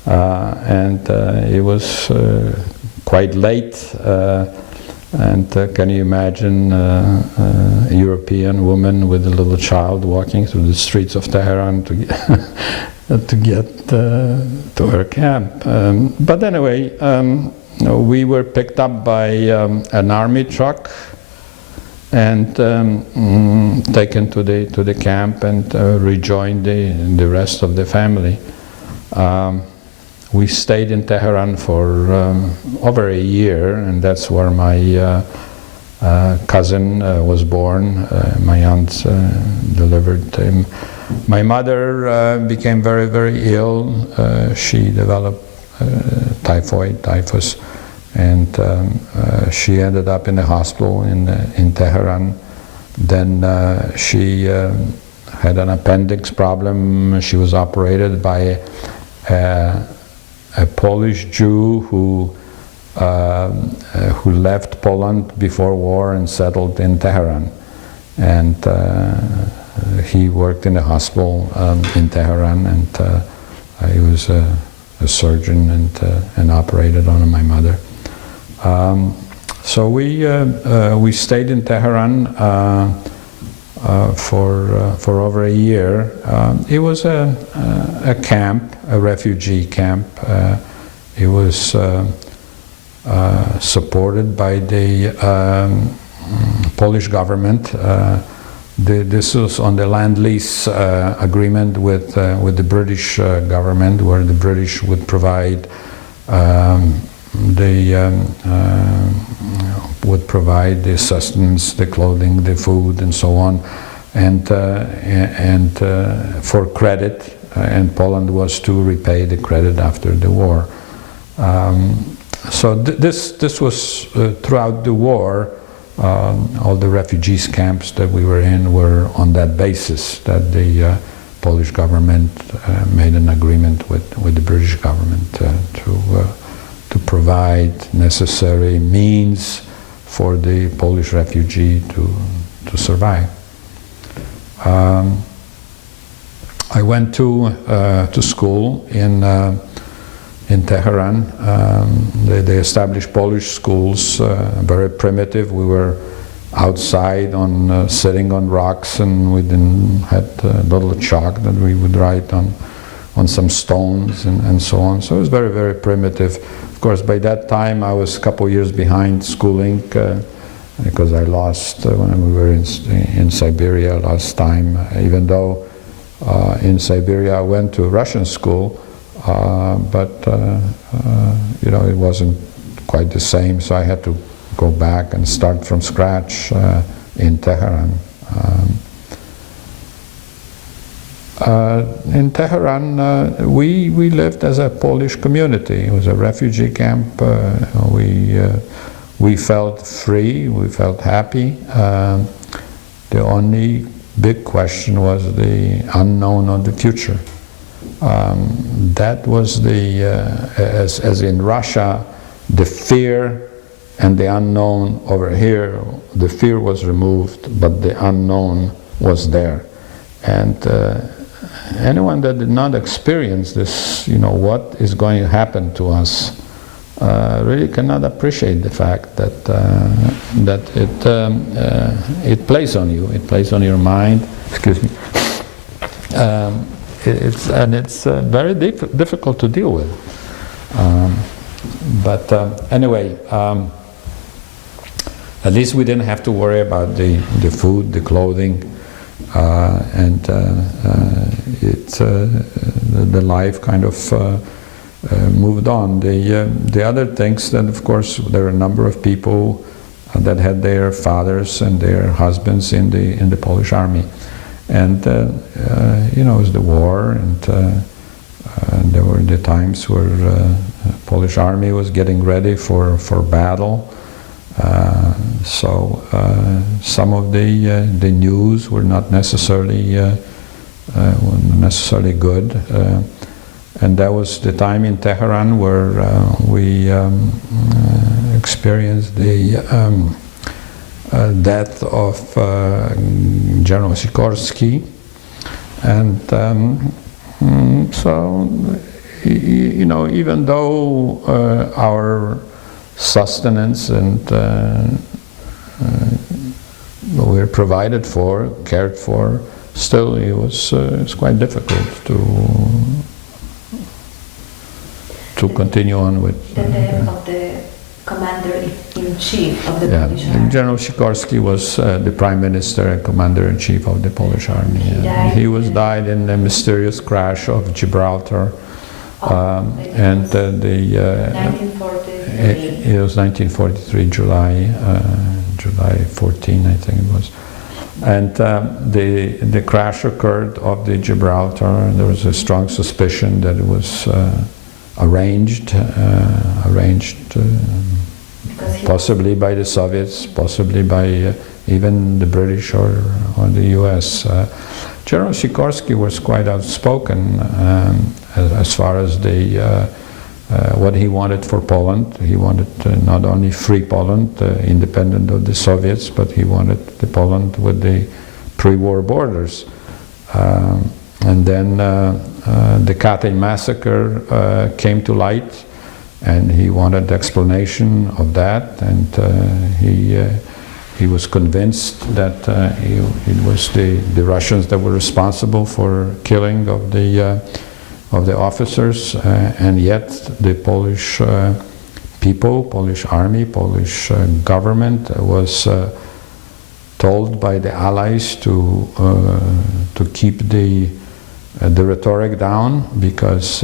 and it was quite late. And can you imagine a European woman with a little child walking through the streets of Tehran to get to her camp? But anyway, we were picked up by an army truck, and taken to the camp and rejoined the rest of the family. We stayed in Tehran for over a year, and that's where my cousin was born. My aunt delivered him. My mother became very, very ill. She developed typhus, and she ended up in the hospital in Tehran. Then she had an appendix problem. She was operated by a Polish Jew who left Poland before war and settled in Tehran, and he worked in the hospital in Tehran, and he was a surgeon and operated on my mother. So we stayed in Tehran for over a year. It was a camp, a refugee camp. It was supported by the Polish government. This was on the land lease agreement with the British government, where the British would provide the sustenance, the clothing, the food, and so on, and for credit, and Poland was to repay the credit after the war. So this was throughout the war. All the refugees camps that we were in were on that basis, that the Polish government made an agreement with the British government to provide necessary means for the Polish refugee to survive. I went to school in Tehran. They established Polish schools, very primitive. We were outside sitting on rocks, and we had a little chalk that we would write on some stones and so on. So it was very, very primitive. Of course, by that time I was a couple years behind schooling because I lost, when we were in Siberia, I lost time. Even though in Siberia I went to Russian school, but you know, it wasn't quite the same, so I had to go back and start from scratch in Tehran. In Tehran, we lived as a Polish community. It was a refugee camp. We felt free, we felt happy. The only big question was the unknown of the future. That was as in Russia, the fear and the unknown. Over here, the fear was removed, but the unknown was there. And anyone that did not experience this, you know, what is going to happen to us, really cannot appreciate the fact that it plays on you. It plays on your mind. Excuse me. It's very difficult to deal with. But anyway, at least we didn't have to worry about the food, the clothing, and the life kind of moved on. The other things, then of course there are a number of people that had their fathers and their husbands in the Polish army. And you know, it was the war, and there were the times where Polish army was getting ready for battle. So some of the news were not necessarily good, and that was the time in Tehran where we experienced the death of General Sikorsky, and so you know, even though our sustenance and we were provided for, cared for, still it was quite difficult to continue on with. The death of the commander in commander-in-chief of the Polish army. General Sikorski was the prime minister and commander-in-chief of the Polish army. He died in a mysterious crash of Gibraltar. And 1943. It was 1943, July 14, I think it was. And the crash occurred off the Gibraltar, and there was a strong suspicion that it was arranged, possibly by the Soviets, possibly by even the British or the US. General Sikorski was quite outspoken as far as what he wanted for Poland. He wanted not only free Poland, independent of the Soviets, but he wanted the Poland with the pre-war borders. And then the Katyn massacre came to light, and he wanted explanation of that, and he was convinced that it was the Russians that were responsible for killing of the officers, and yet the Polish people, Polish army, Polish government was told by the Allies to keep the rhetoric down, because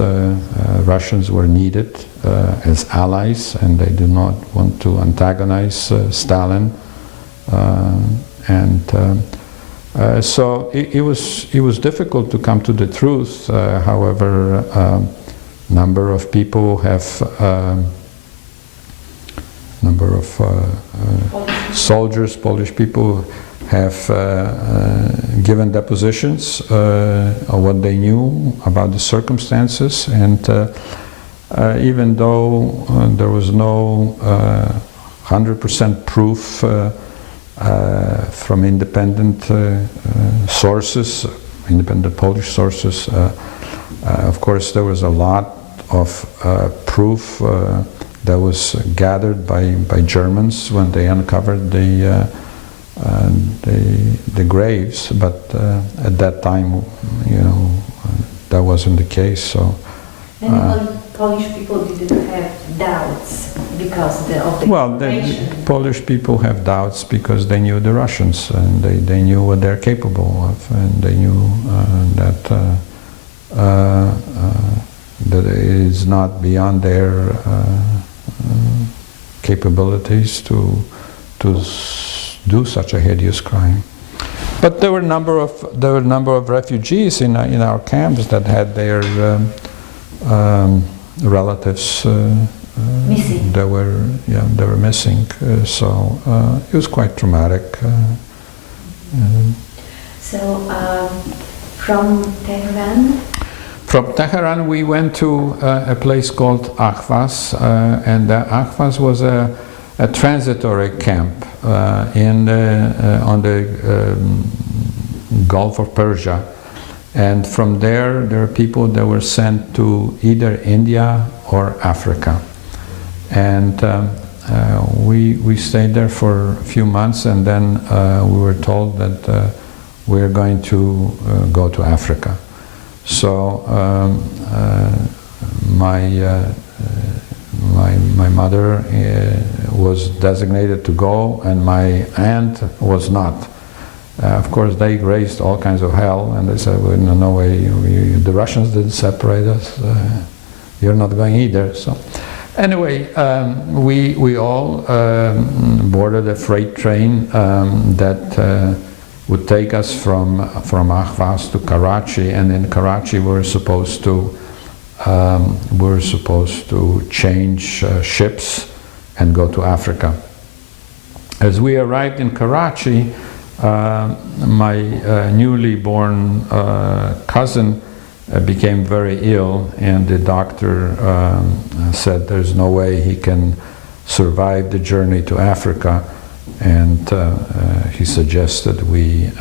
Russians were needed as allies, and they did not want to antagonize Stalin. So it was difficult to come to the truth. However, number of people have soldiers, Polish people have given depositions of what they knew about the circumstances, and even though there was no 100% proof from independent sources, independent Polish sources, of course there was a lot of proof that was gathered by Germans when they uncovered the graves, but at that time, that wasn't the case. So many Polish people didn't have doubts because of the occupation. The Polish people have doubts because they knew the Russians, and they knew what they're capable of, and they knew that it is not beyond their capabilities to do such a hideous crime. But there were a number of refugees in our camps that had their relatives missing. They were missing. So it was quite traumatic. So from Tehran. From Tehran, we went to a place called Ahvaz, and Ahvaz was a transitory camp on the Gulf of Persia. And from there are people that were sent to either India or Africa. And we stayed there for a few months, and then we were told that we're going to go to Africa. So my mother was designated to go, and my aunt was not. Of course, they raised all kinds of hell, and they said, well, no way, the Russians didn't separate us, you're not going either. So anyway, we all boarded a freight train that would take us from Ahvaz to Karachi, and in Karachi we were supposed to change ships and go to Africa. As we arrived in Karachi, my newly born cousin became very ill, and the doctor said there's no way he can survive the journey to Africa, and he suggested we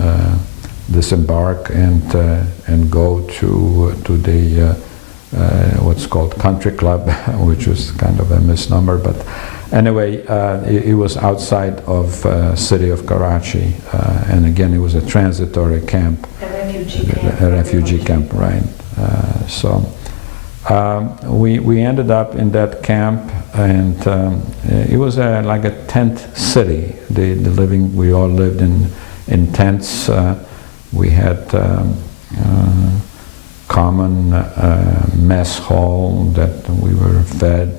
disembark and go to the what's called country club, which was kind of a misnomer, but anyway, it was outside of city of Karachi, and again it was a transitory camp. A refugee camp, right. So we ended up in that camp and it was like a tent city. We all lived in tents. We had common mess hall that we were fed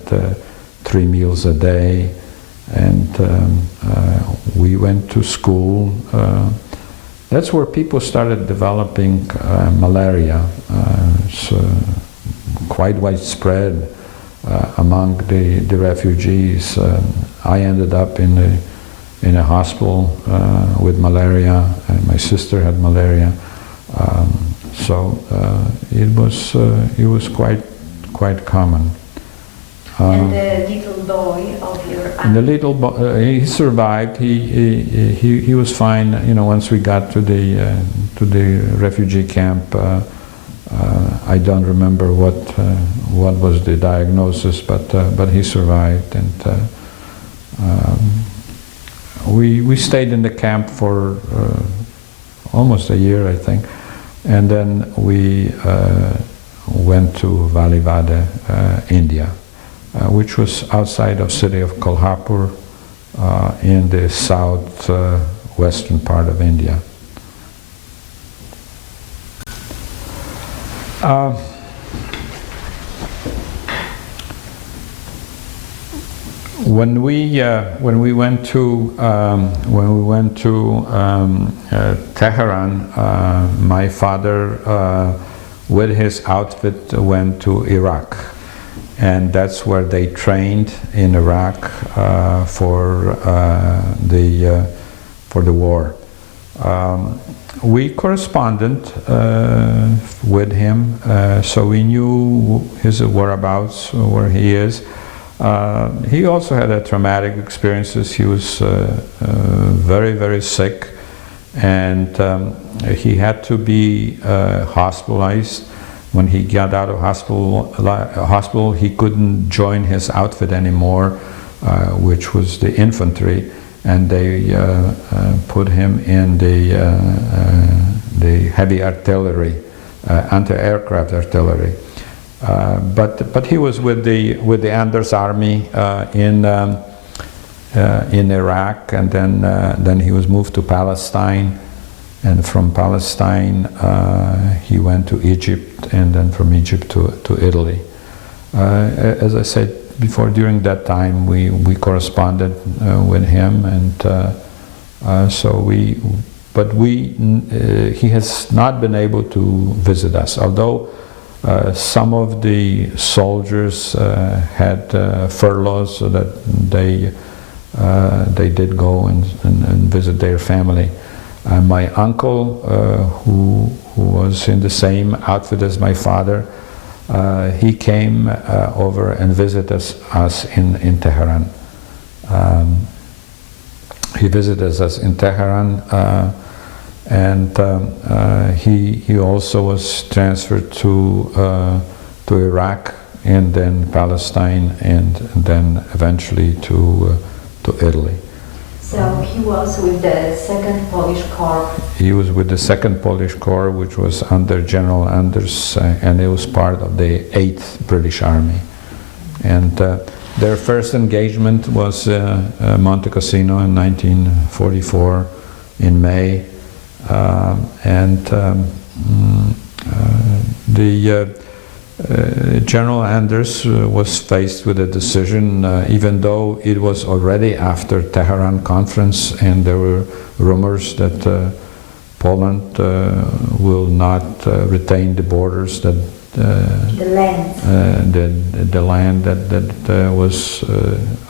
3 meals a day, and we went to school. That's where people started developing malaria. It's quite widespread among the refugees. I ended up in a hospital with malaria, and my sister had malaria. So it was quite common. And the little boy of your aunt? And the little boy, he survived. He was fine. You know, once we got to the refugee camp, I don't remember what was the diagnosis, but he survived, and we stayed in the camp for almost a year, I think, and then we went to Voivode, India, which was outside of city of Kolhapur, in the southwestern part of India. When we went to Tehran, my father, with his outfit, went to Iraq, and that's where they trained in Iraq for the war. We corresponded with him, so we knew his whereabouts, where he is. He also had traumatic experiences. He was very, very sick, and he had to be hospitalized. When he got out of hospital, he couldn't join his outfit anymore, which was the infantry, and they put him in the heavy artillery, anti-aircraft artillery. But he was with the Anders army in Iraq, and then he was moved to Palestine, and from Palestine he went to Egypt, and then from Egypt to Italy. As I said before, during that time we corresponded with him, and he has not been able to visit us, although some of the soldiers had furloughs, so that they did go and visit their family. My uncle, who was in the same outfit as my father, he came over and visited us in Tehran. He visited us in Tehran, and he also was transferred to Iraq, and then Palestine, and then eventually to Italy. So he was with the 2nd Polish Corps? He was with the 2nd Polish Corps, which was under General Anders, and it was part of the 8th British Army. And their first engagement was Monte Cassino in 1944 in May. General Anders was faced with a decision, even though it was already after Tehran conference, and there were rumors that Poland will not retain the borders, that the land that was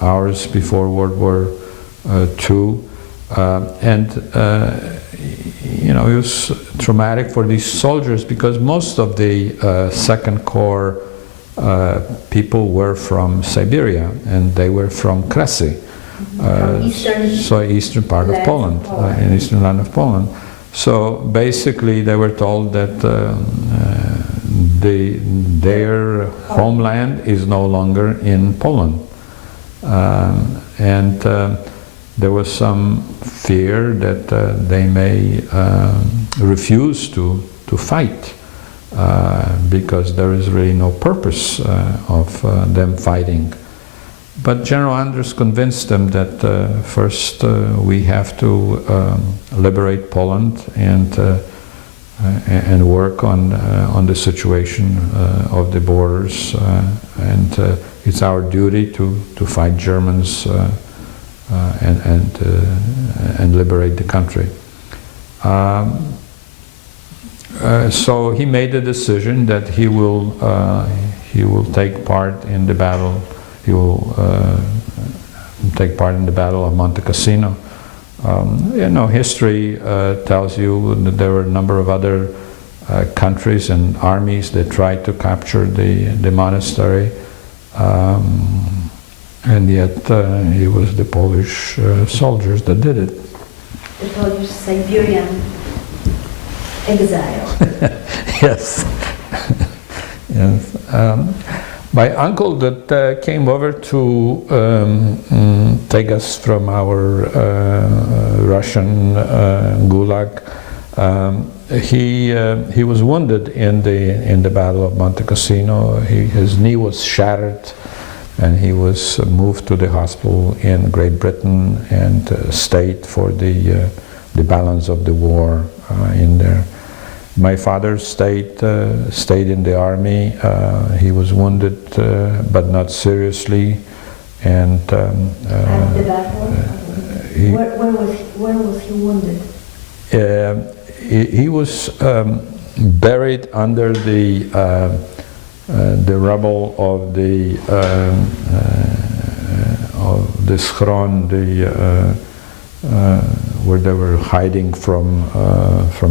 ours before World War II. You know, it was traumatic for these soldiers, because most of the 2nd Corps people were from Siberia, and they were from Kresy, eastern part of Poland, in eastern land of Poland. So basically they were told that their homeland is no longer in Poland. There was some fear that they may refuse to fight, because there is really no purpose of them fighting. But General Anders convinced them that first we have to liberate Poland and work on the situation of the borders, and it's our duty to fight Germans and liberate the country. So he made the decision that he will take part in the battle. He will take part in the Battle of Monte Cassino. History tells you that there were a number of other countries and armies that tried to capture the monastery, and yet it was the Polish soldiers that did it. The Polish Siberian exile. Yes. Yes. My uncle that came over to take us from our Russian gulag, he was wounded in the Battle of Monte Cassino. His knee was shattered, and he was moved to the hospital in Great Britain and stayed for the balance of the war in there. My father stayed in the army. He was wounded, but not seriously. And at the battle, where was he wounded? He was buried under the rubble of the schron, where they were hiding from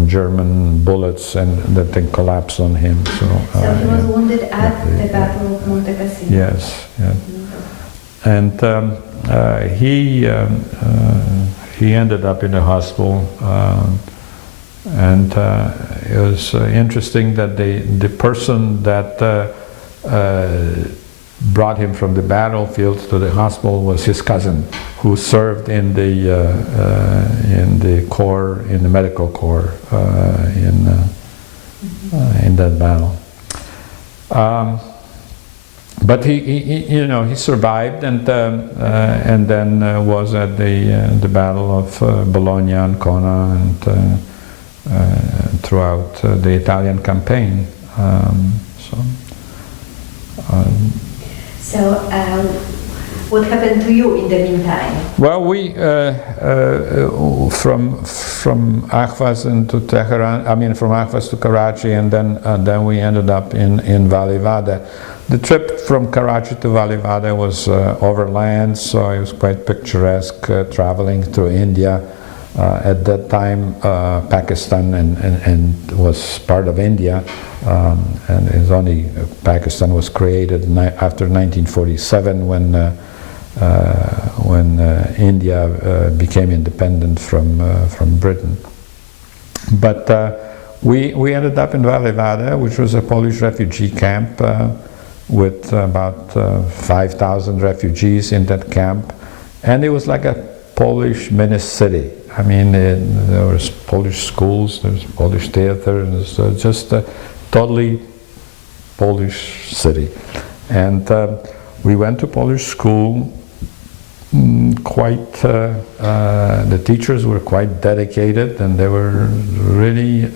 German bullets, and that thing collapsed on him. So he was wounded at the Battle of Monte Cassino. Yes, yes. And he ended up in the hospital, and it was interesting that the person that brought him from the battlefield to the hospital was his cousin, who served in the corps, in the medical corps, in that battle. But he survived, and then was at the Battle of Bologna, Ancona, and throughout the Italian campaign. So, what happened to you in the meantime? Well, we from Ahvaz into Tehran. I mean, from Ahvaz to Karachi, and then we ended up in Valivada. The trip from Karachi to Valivada was overland, so it was quite picturesque, traveling through India. At that time, Pakistan and was part of India, and it's only Pakistan was created after 1947 when India became independent from Britain. But we ended up in Valivada, which was a Polish refugee camp with about 5,000 refugees in that camp, and it was like a Polish mini city. I mean, there was Polish schools, there was Polish theater, and it was just a totally Polish city. And we went to Polish school. The teachers were quite dedicated, and they were really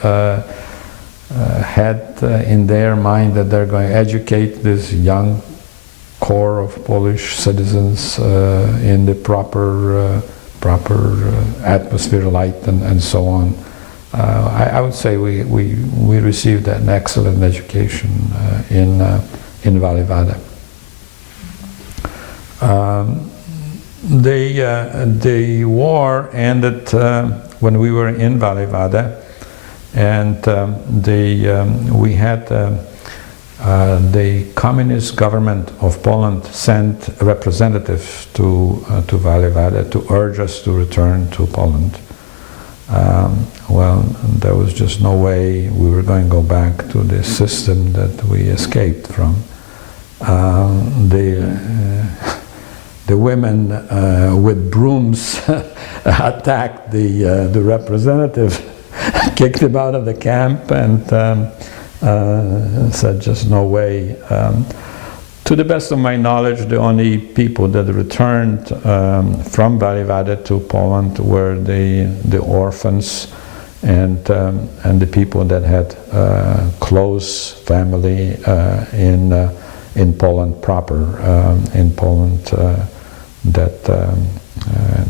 had in their mind that they're going to educate this young core of Polish citizens in the proper atmosphere, light, and so on. I would say we received an excellent education in Valivada. The war ended when we were in Valivada, and we had the communist government of Poland sent representatives to Valivada to urge us to return to Poland. Well, there was just no way we were going to go back to the system that we escaped from. The women with brooms attacked the representative, kicked him out of the camp, and said just no way. To the best of my knowledge, the only people that returned from Voivode to Poland were the orphans and the people that had close family in Poland proper, in Poland that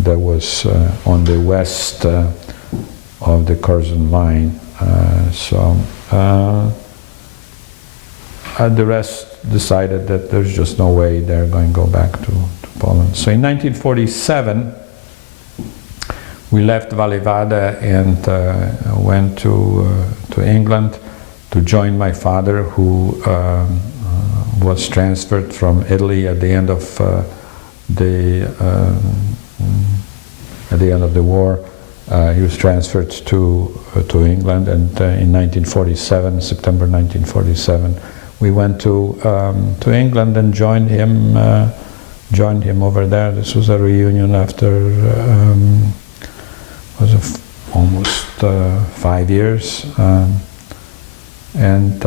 was on the west of the Curzon line. The rest decided that there's just no way they're going to go back to Poland. So in 1947, we left Voivode and went to England to join my father, who was transferred from Italy at the end of the war. He was transferred to England, and in 1947, September 1947, we went to England and joined him over there. This was a reunion after almost 5 years, and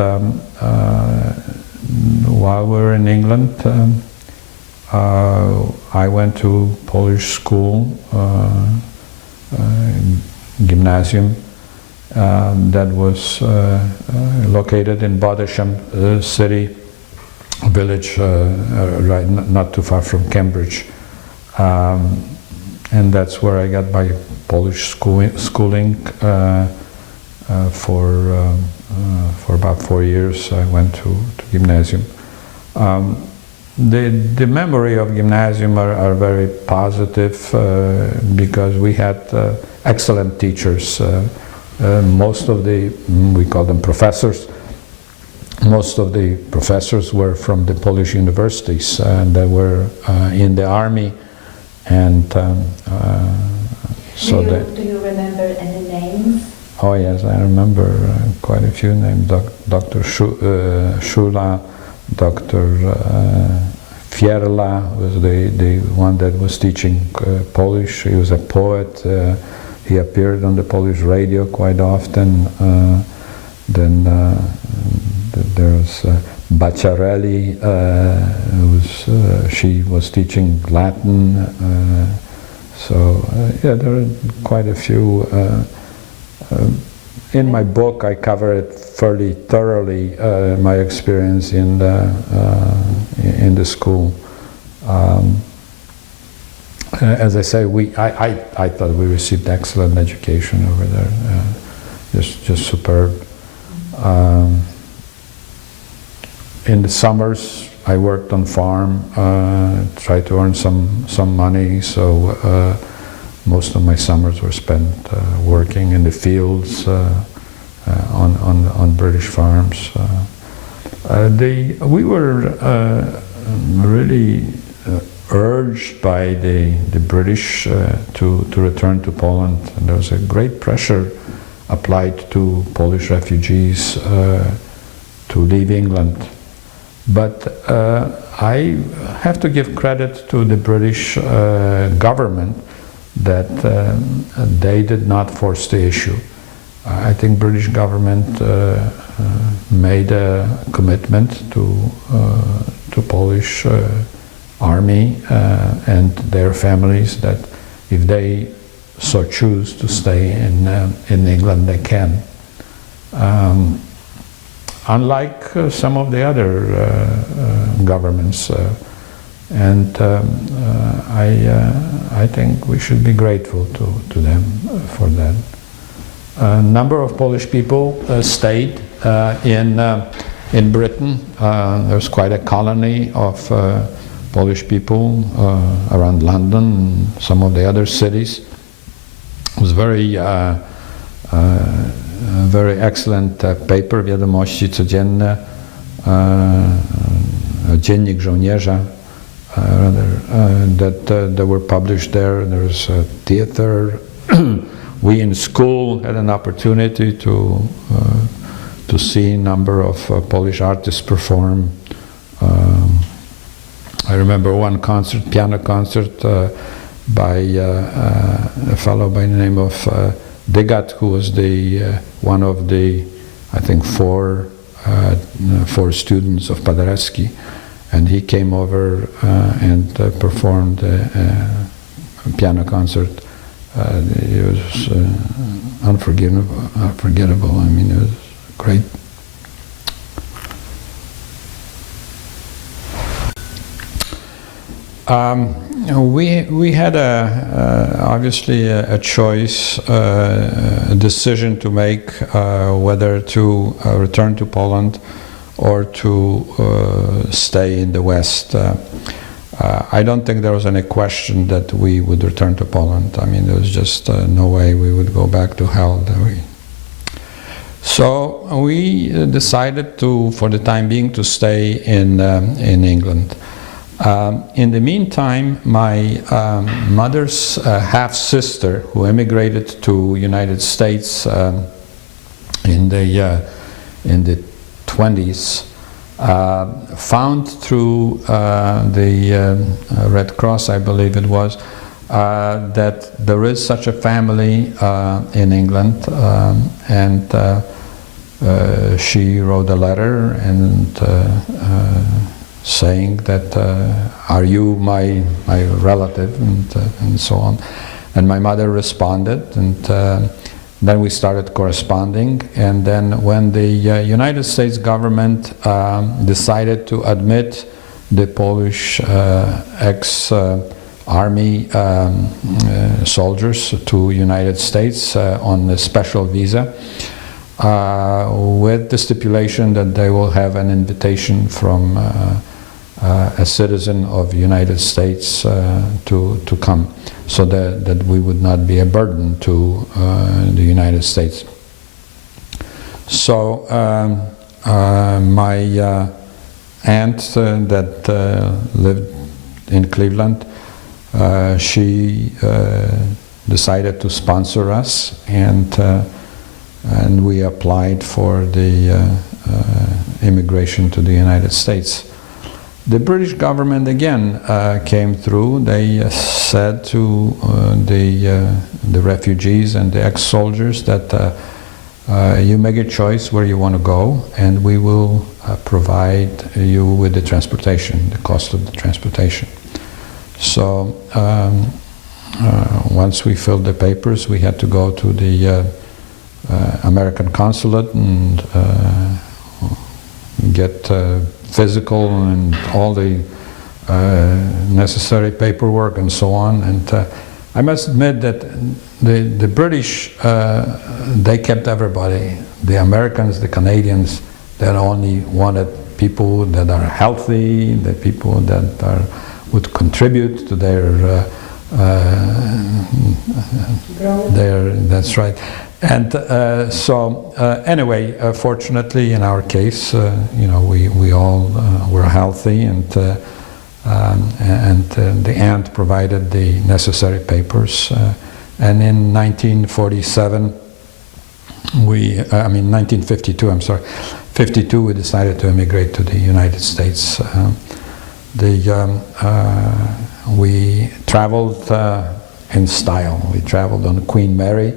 while we were in England, I went to Polish school, gymnasium, that was located in Voivodeship city, village, right, not too far from Cambridge, and that's where I got my Polish schooling for about 4 years. I went to gymnasium. The memory of gymnasium are very positive because we had excellent teachers. Most of we call them professors, most of the professors were from the Polish universities that were in the army, and so do you remember any names? Oh yes, I remember quite a few names. Dr. Szula, Dr. Fierla was the one that was teaching Polish. He was a poet. He appeared on the Polish radio quite often. Then there was Bacciarelli, she was teaching Latin. Yeah, there are quite a few. In my book, I cover it fairly thoroughly, my experience in the school. As I say, I thought we received excellent education over there, just superb. In the summers, I worked on farm, tried to earn some money, so most of my summers were spent working in the fields on British farms. We were really urged by the British to return to Poland, and there was a great pressure applied to Polish refugees to leave England. But I have to give credit to the British government that they did not force the issue. I think British government made a commitment to Polish army and their families that if they so choose to stay in England, they can. Unlike some of the other governments, and I think we should be grateful to them for that. A number of Polish people stayed in Britain. There's quite a colony of Polish people around London and some of the other cities. It was very excellent paper, Wiadomości Codzienne, Dziennik Żołnierza, that were published there. There's a theater. We in school had an opportunity to see a number of Polish artists perform. I remember one concert, piano concert, by a fellow by the name of Degat, who was one of the, I think, four students of Paderewski, and he came over and performed a piano concert. It was unforgettable. I mean, it was great. We had obviously a choice, a decision to make whether to return to Poland or to stay in the West. I don't think there was any question that we would return to Poland. I mean, there was just no way we would go back to hell. So we decided to, for the time being, to stay in England. In the meantime, my mother's half-sister, who emigrated to United States in the 20s, found through the Red Cross, I believe it was, that there is such a family in England, and she wrote a letter and saying that, are you my relative, and so on. And my mother responded, and then we started corresponding. And then when the United States government decided to admit the Polish ex-army soldiers to United States on a special visa, with the stipulation that they will have an invitation from a citizen of the United States to come, so that we would not be a burden to the United States. So my aunt that lived in Cleveland, she decided to sponsor us, and we applied for the immigration to the United States. The British government again came through. They said to the refugees and the ex-soldiers that you make a choice where you want to go, and we will provide you with the transportation, the cost of the transportation. So once we filled the papers, we had to go to the American consulate and get physical and all the necessary paperwork and so on. And I must admit that the British, they kept everybody. The Americans, the Canadians, they only wanted people that are healthy, the people that would contribute to their that's right. And anyway, fortunately, in our case, you know, we all were healthy, and the aunt provided the necessary papers. And in 1947, 1952, I'm sorry, 52, we decided to immigrate to the United States. We traveled in style. We traveled on Queen Mary.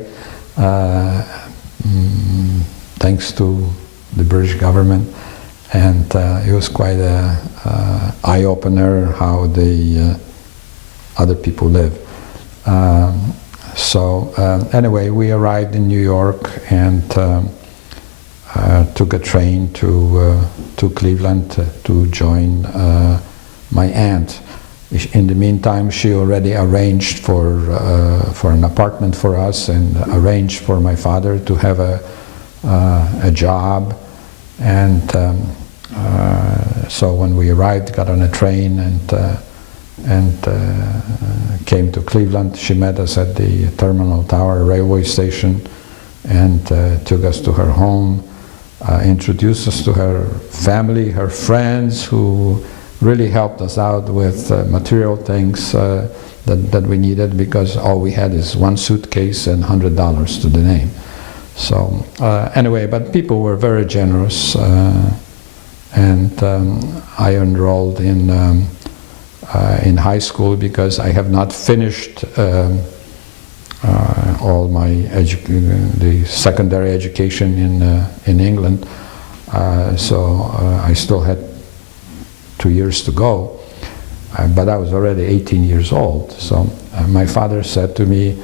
Thanks to the British government, and it was quite a eye-opener how the other people live. Anyway, we arrived in New York and took a train to Cleveland to join my aunt. In the meantime, she already arranged for an apartment for us, and arranged for my father to have a job. And so when we arrived, got on a train and came to Cleveland, she met us at the Terminal Tower railway station and took us to her home, introduced us to her family, her friends, who really helped us out with material things that we needed, because all we had is one suitcase and $100 to the name. So anyway, but people were very generous, and I enrolled in high school because I have not finished all my the secondary education in England, so I still had 2 years to go. But I was already 18 years old. So my father said to me,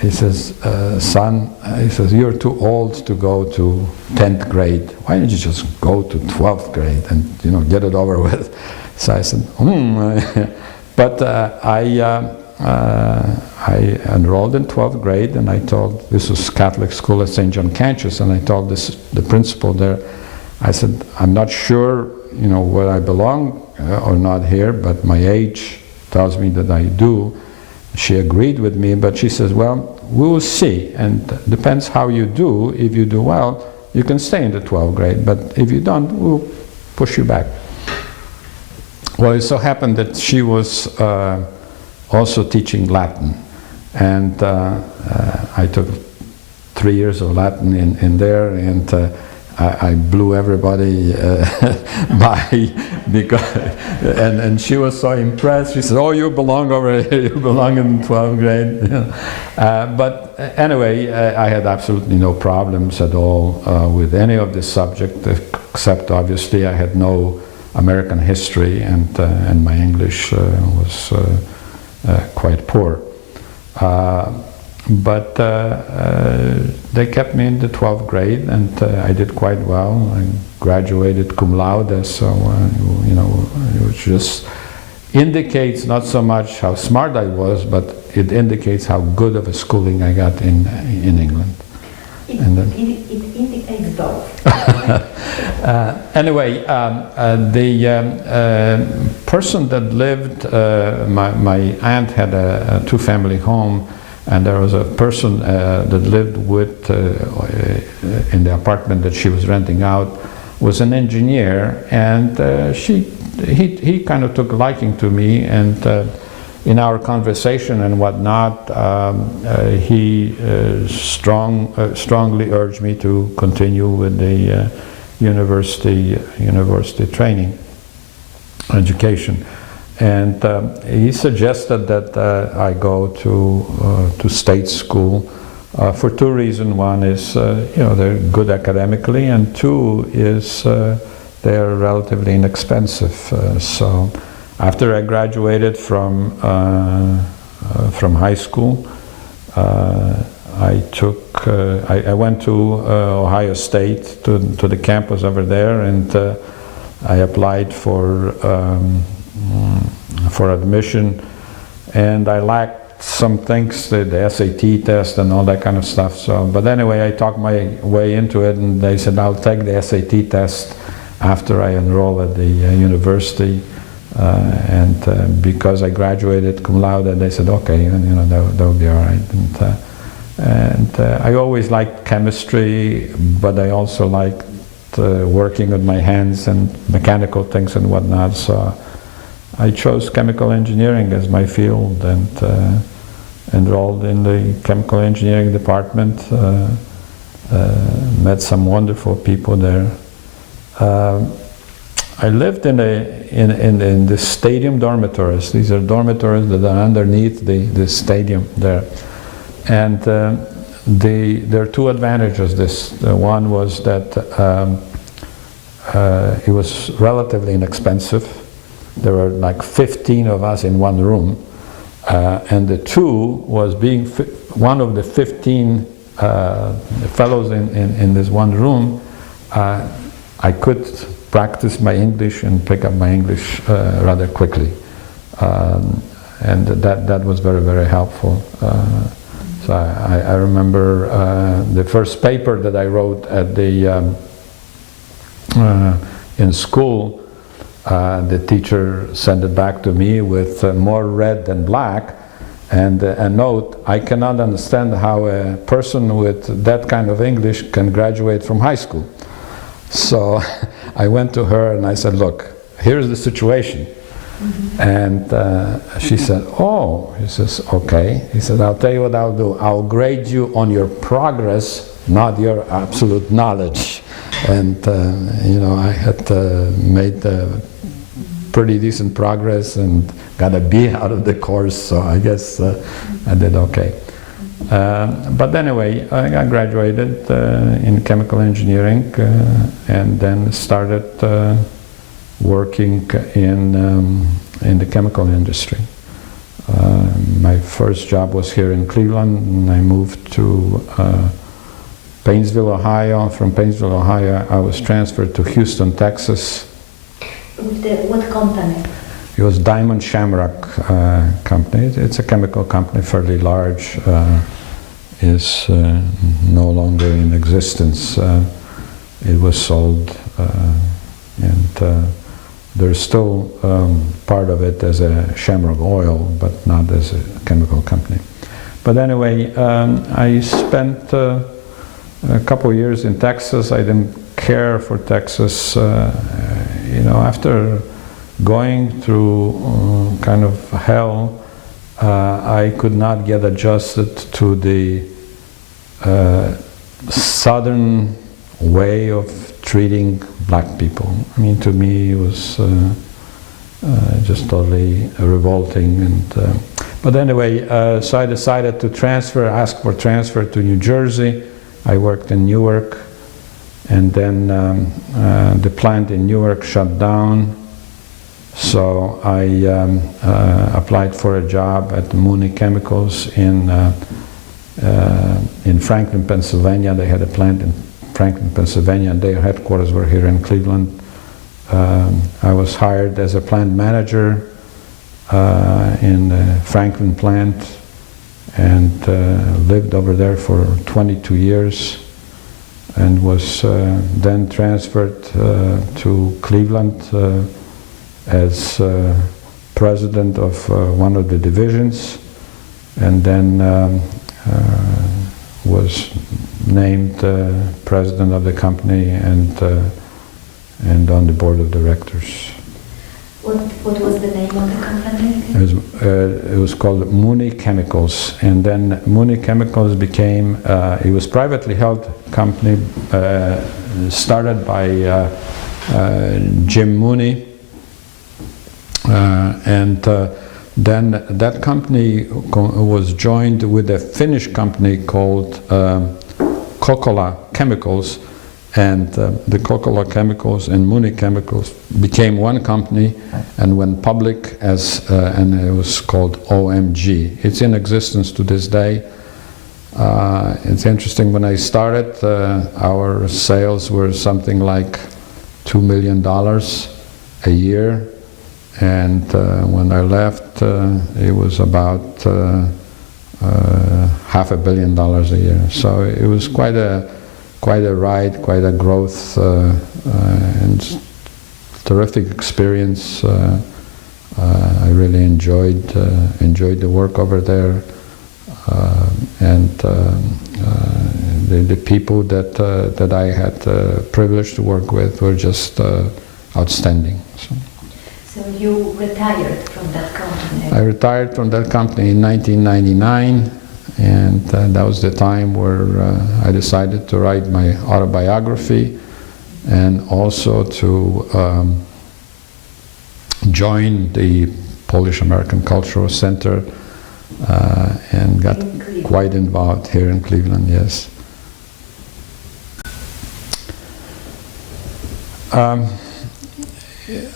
he says, son, he says, you're too old to go to 10th grade. Why don't you just go to 12th grade and, you know, get it over with? So I said, But I enrolled in 12th grade, and I told, this was Catholic school at St. John Cantius, and I told the principal there, I said, I'm not sure, you know, where I belong or not here, but my age tells me that I do. She agreed with me, but she says, well, we will see, and depends how you do. If you do well, you can stay in the 12th grade, but if you don't, we'll push you back. Well, it so happened that she was also teaching Latin, and I took 3 years of Latin in there, and I blew everybody by, because, and she was so impressed. She said, "Oh, you belong over here. You belong in 12th grade." But anyway, I had absolutely no problems at all with any of the subject, except obviously I had no American history, and my English was quite poor. But they kept me in the 12th grade, and I did quite well. I graduated cum laude, so you know, it just indicates not so much how smart I was, but it indicates how good of a schooling I got in England. It indicates both. Anyway, the person that lived, my aunt had a two-family home. And there was a person that lived with, in the apartment that she was renting out, was an engineer, and he kind of took a liking to me, and in our conversation and whatnot, he strongly urged me to continue with the university training, education. And he suggested that I go to state school for two reasons. One is, you know, they're good academically, and two is they're relatively inexpensive. So after I graduated from high school, I went to Ohio State, to the campus over there, and I applied for admission, and I lacked some things, the SAT test and all that kind of stuff. So, but anyway, I talked my way into it, and they said I'll take the SAT test after I enroll at the university, and because I graduated cum laude, they said okay, and you know that would be all right. And I always liked chemistry, but I also liked working with my hands and mechanical things and whatnot. So I chose chemical engineering as my field, and enrolled in the chemical engineering department. Met some wonderful people there. I lived in the stadium dormitories. These are dormitories that are underneath the stadium there, and there are two advantages. One was that it was relatively inexpensive. There were like 15 of us in one room, and the two was being one of the 15 fellows in this one room. I could practice my English and pick up my English rather quickly, and that was very, very helpful. So I remember the first paper that I wrote at the in school. The teacher sent it back to me with more red than black, and a note, I cannot understand how a person with that kind of English can graduate from high school. So I went to her and I said, look, here's the situation. Mm-hmm. And she said, oh, he says, okay. He said, I'll tell you what I'll do. I'll grade you on your progress, not your absolute knowledge. And you know, I had made pretty decent progress and got a B out of the course, so I guess I did okay. But anyway, I graduated in chemical engineering, and then started working in the chemical industry. My first job was here in Cleveland, and I moved to Painesville, Ohio. From Painesville, Ohio, I was transferred to Houston, Texas. What company? It was Diamond Shamrock company. It's a chemical company, fairly large. Is no longer in existence. It was sold, and there's still part of it as a Shamrock Oil, but not as a chemical company. But anyway, I spent a couple of years in Texas. I didn't care for Texas. After going through kind of hell, I could not get adjusted to the southern way of treating black people. I mean, to me, it was just totally revolting. But anyway, so I decided to ask for transfer to New Jersey. I worked in Newark, and then the plant in Newark shut down. So I applied for a job at Mooney Chemicals in Franklin, Pennsylvania. They had a plant in Franklin, Pennsylvania, and their headquarters were here in Cleveland. I was hired as a plant manager in the Franklin plant, and lived over there for 22 years, and was then transferred to Cleveland as president of one of the divisions, and then was named president of the company and on the board of directors. What was the name of the company? It was called Mooney Chemicals, and then Mooney Chemicals became, it was privately held company started by Jim Mooney, and then that company was joined with a Finnish company called Kokkola Chemicals, and the Kokkola Chemicals and Mooney Chemicals became one company and went public as, and it was called OMG. It's in existence to this day. It's interesting, when I started, our sales were something like $2 million a year. And when I left, it was about $500 million a year. So it was quite a ride, quite a growth, and terrific experience. I really enjoyed the work over there, and the people that I had the privilege to work with were just outstanding. So you retired from that company? I retired from that company in 1999, and that was the time where I decided to write my autobiography, and also to join the Polish American Cultural Center, and got quite involved here in Cleveland, yes.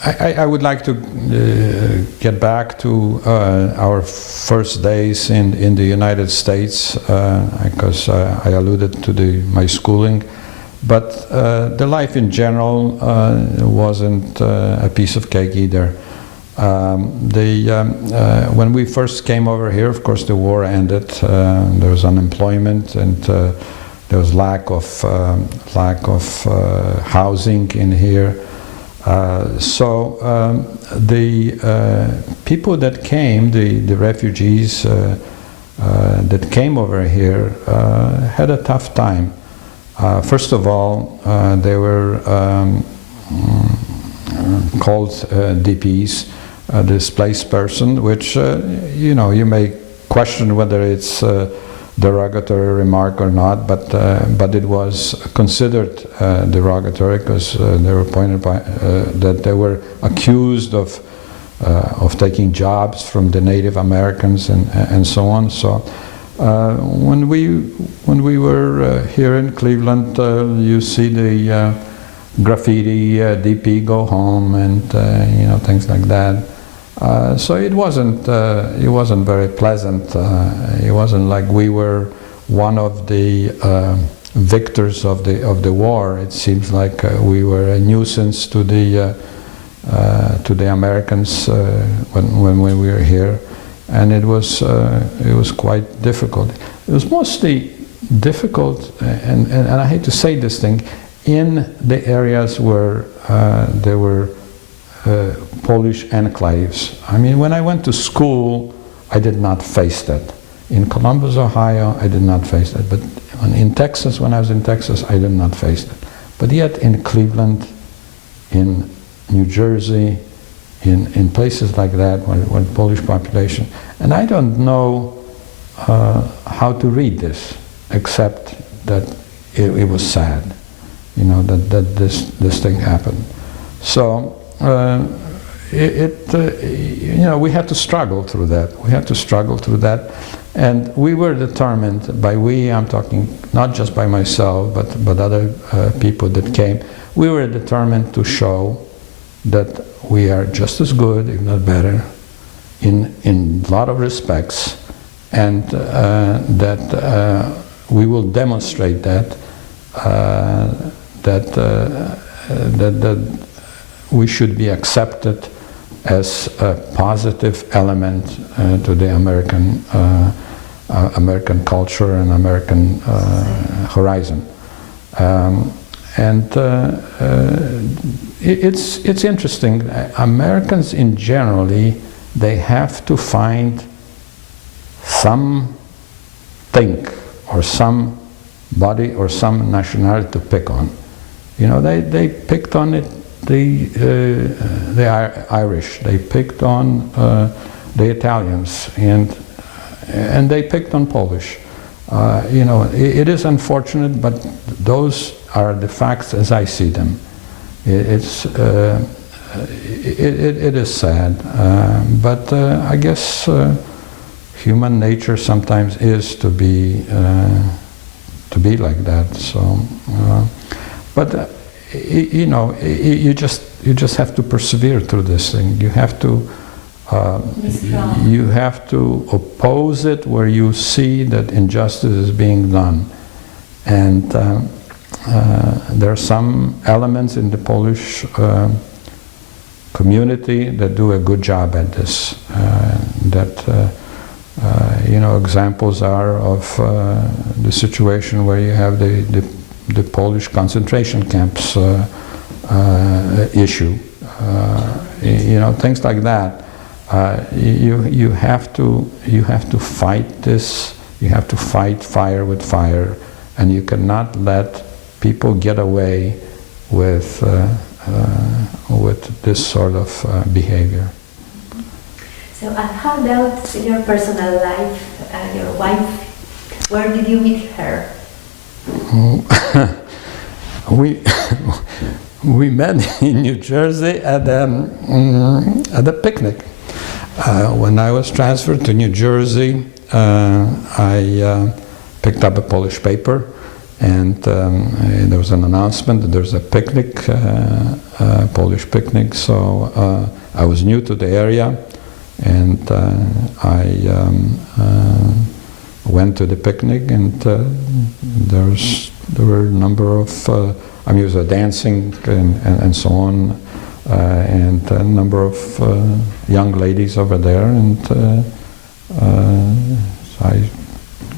I would like to get back to our first days in the United States, because I alluded to my schooling, but the life in general wasn't a piece of cake either. When we first came over here, of course, the war ended. There was unemployment, and there was lack of housing in here. So the people that came, the refugees that came over here, had a tough time. First of all, they were called DPs, displaced person, which you may question whether it's derogatory remark or not, but it was considered derogatory, because they were pointed by that they were accused of taking jobs from the Native Americans and so on. So when we were here in Cleveland, you see graffiti, DP, go home, and things like that. So it wasn't very pleasant. It wasn't like we were one of the victors of the war. It seems like we were a nuisance to the Americans when we were here, and it was quite difficult. It was mostly difficult, and I hate to say this thing, in the areas where there were Polish enclaves. I mean, when I went to school, I did not face that. In Columbus, Ohio, I did not face that. But in Texas, when I was in Texas, I did not face that. But yet in Cleveland, in New Jersey, in places like that, where Polish population, and I don't know how to read this, except that it was sad, that this thing happened. So we had to struggle through that. We had to struggle through that, and we were determined. By we, I'm talking not just by myself, but other people that came. We were determined to show that we are just as good, if not better, in a lot of respects, and that we will demonstrate that we should be accepted as a positive element to the American culture and American horizon. It's interesting. Americans in generally, they have to find something or somebody or some nationality to pick on. They picked on it. The Irish, they picked on the Italians, and they picked on Polish. It is unfortunate, but those are the facts as I see them. It is sad, but I guess human nature sometimes is to be like that. So, but. You just have to persevere through this thing. You have to oppose it where you see that injustice is being done, and there are some elements in the Polish community that do a good job at this. Examples are of the situation where you have the Polish concentration camps issue, things like that. You have to fight this. You have to fight fire with fire, and you cannot let people get away with this sort of behavior. So, how about your personal life? Your wife? Where did you meet her? We met in New Jersey at a picnic. When I was transferred to New Jersey, I picked up a Polish paper, and there was an announcement that there's a picnic, Polish picnic. So I was new to the area, and I went to the picnic, and there were a number of, there was dancing and so on, and a number of young ladies over there, and so I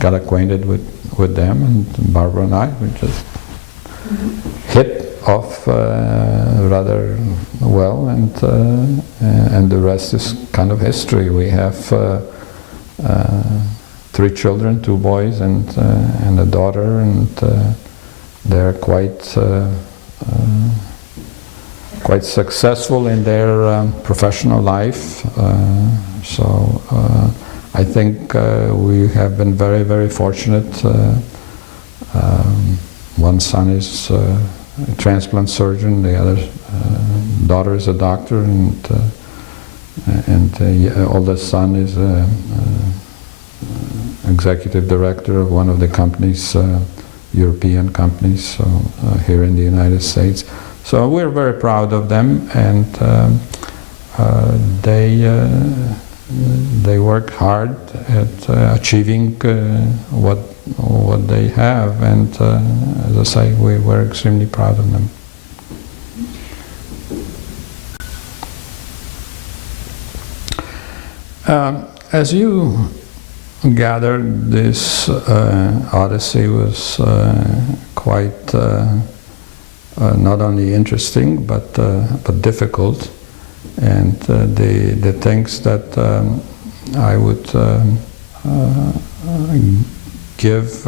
got acquainted with them, and Barbara and I, we just hit off rather well, and the rest is kind of history. We have 3 children, 2 boys and a daughter, and they're quite successful in their professional life. So I think we have been very, very fortunate. One son is a transplant surgeon, the other daughter is a doctor, and the oldest son is executive director of one of the companies, European companies, so here in the United States. So we're very proud of them, and they work hard at achieving what they have, and as I say, we're extremely proud of them. As you gathered, this odyssey was quite not only interesting but difficult, and the things that I would give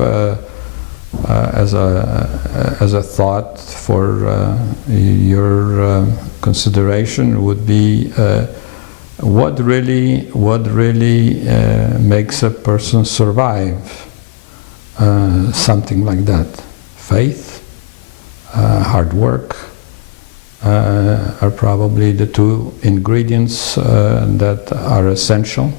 as a thought for your consideration would be what really makes a person survive something like that. Faith, hard work are probably the two ingredients that are essential.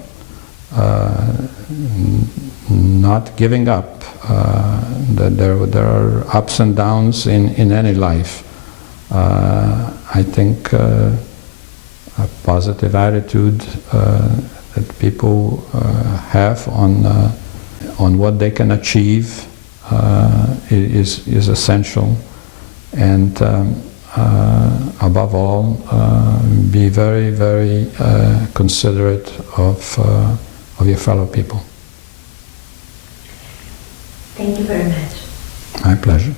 Not giving up. That there are ups and downs in any life. I think a positive attitude that people have on what they can achieve is essential, and above all, be very, very considerate of your fellow people. Thank you very much. My pleasure.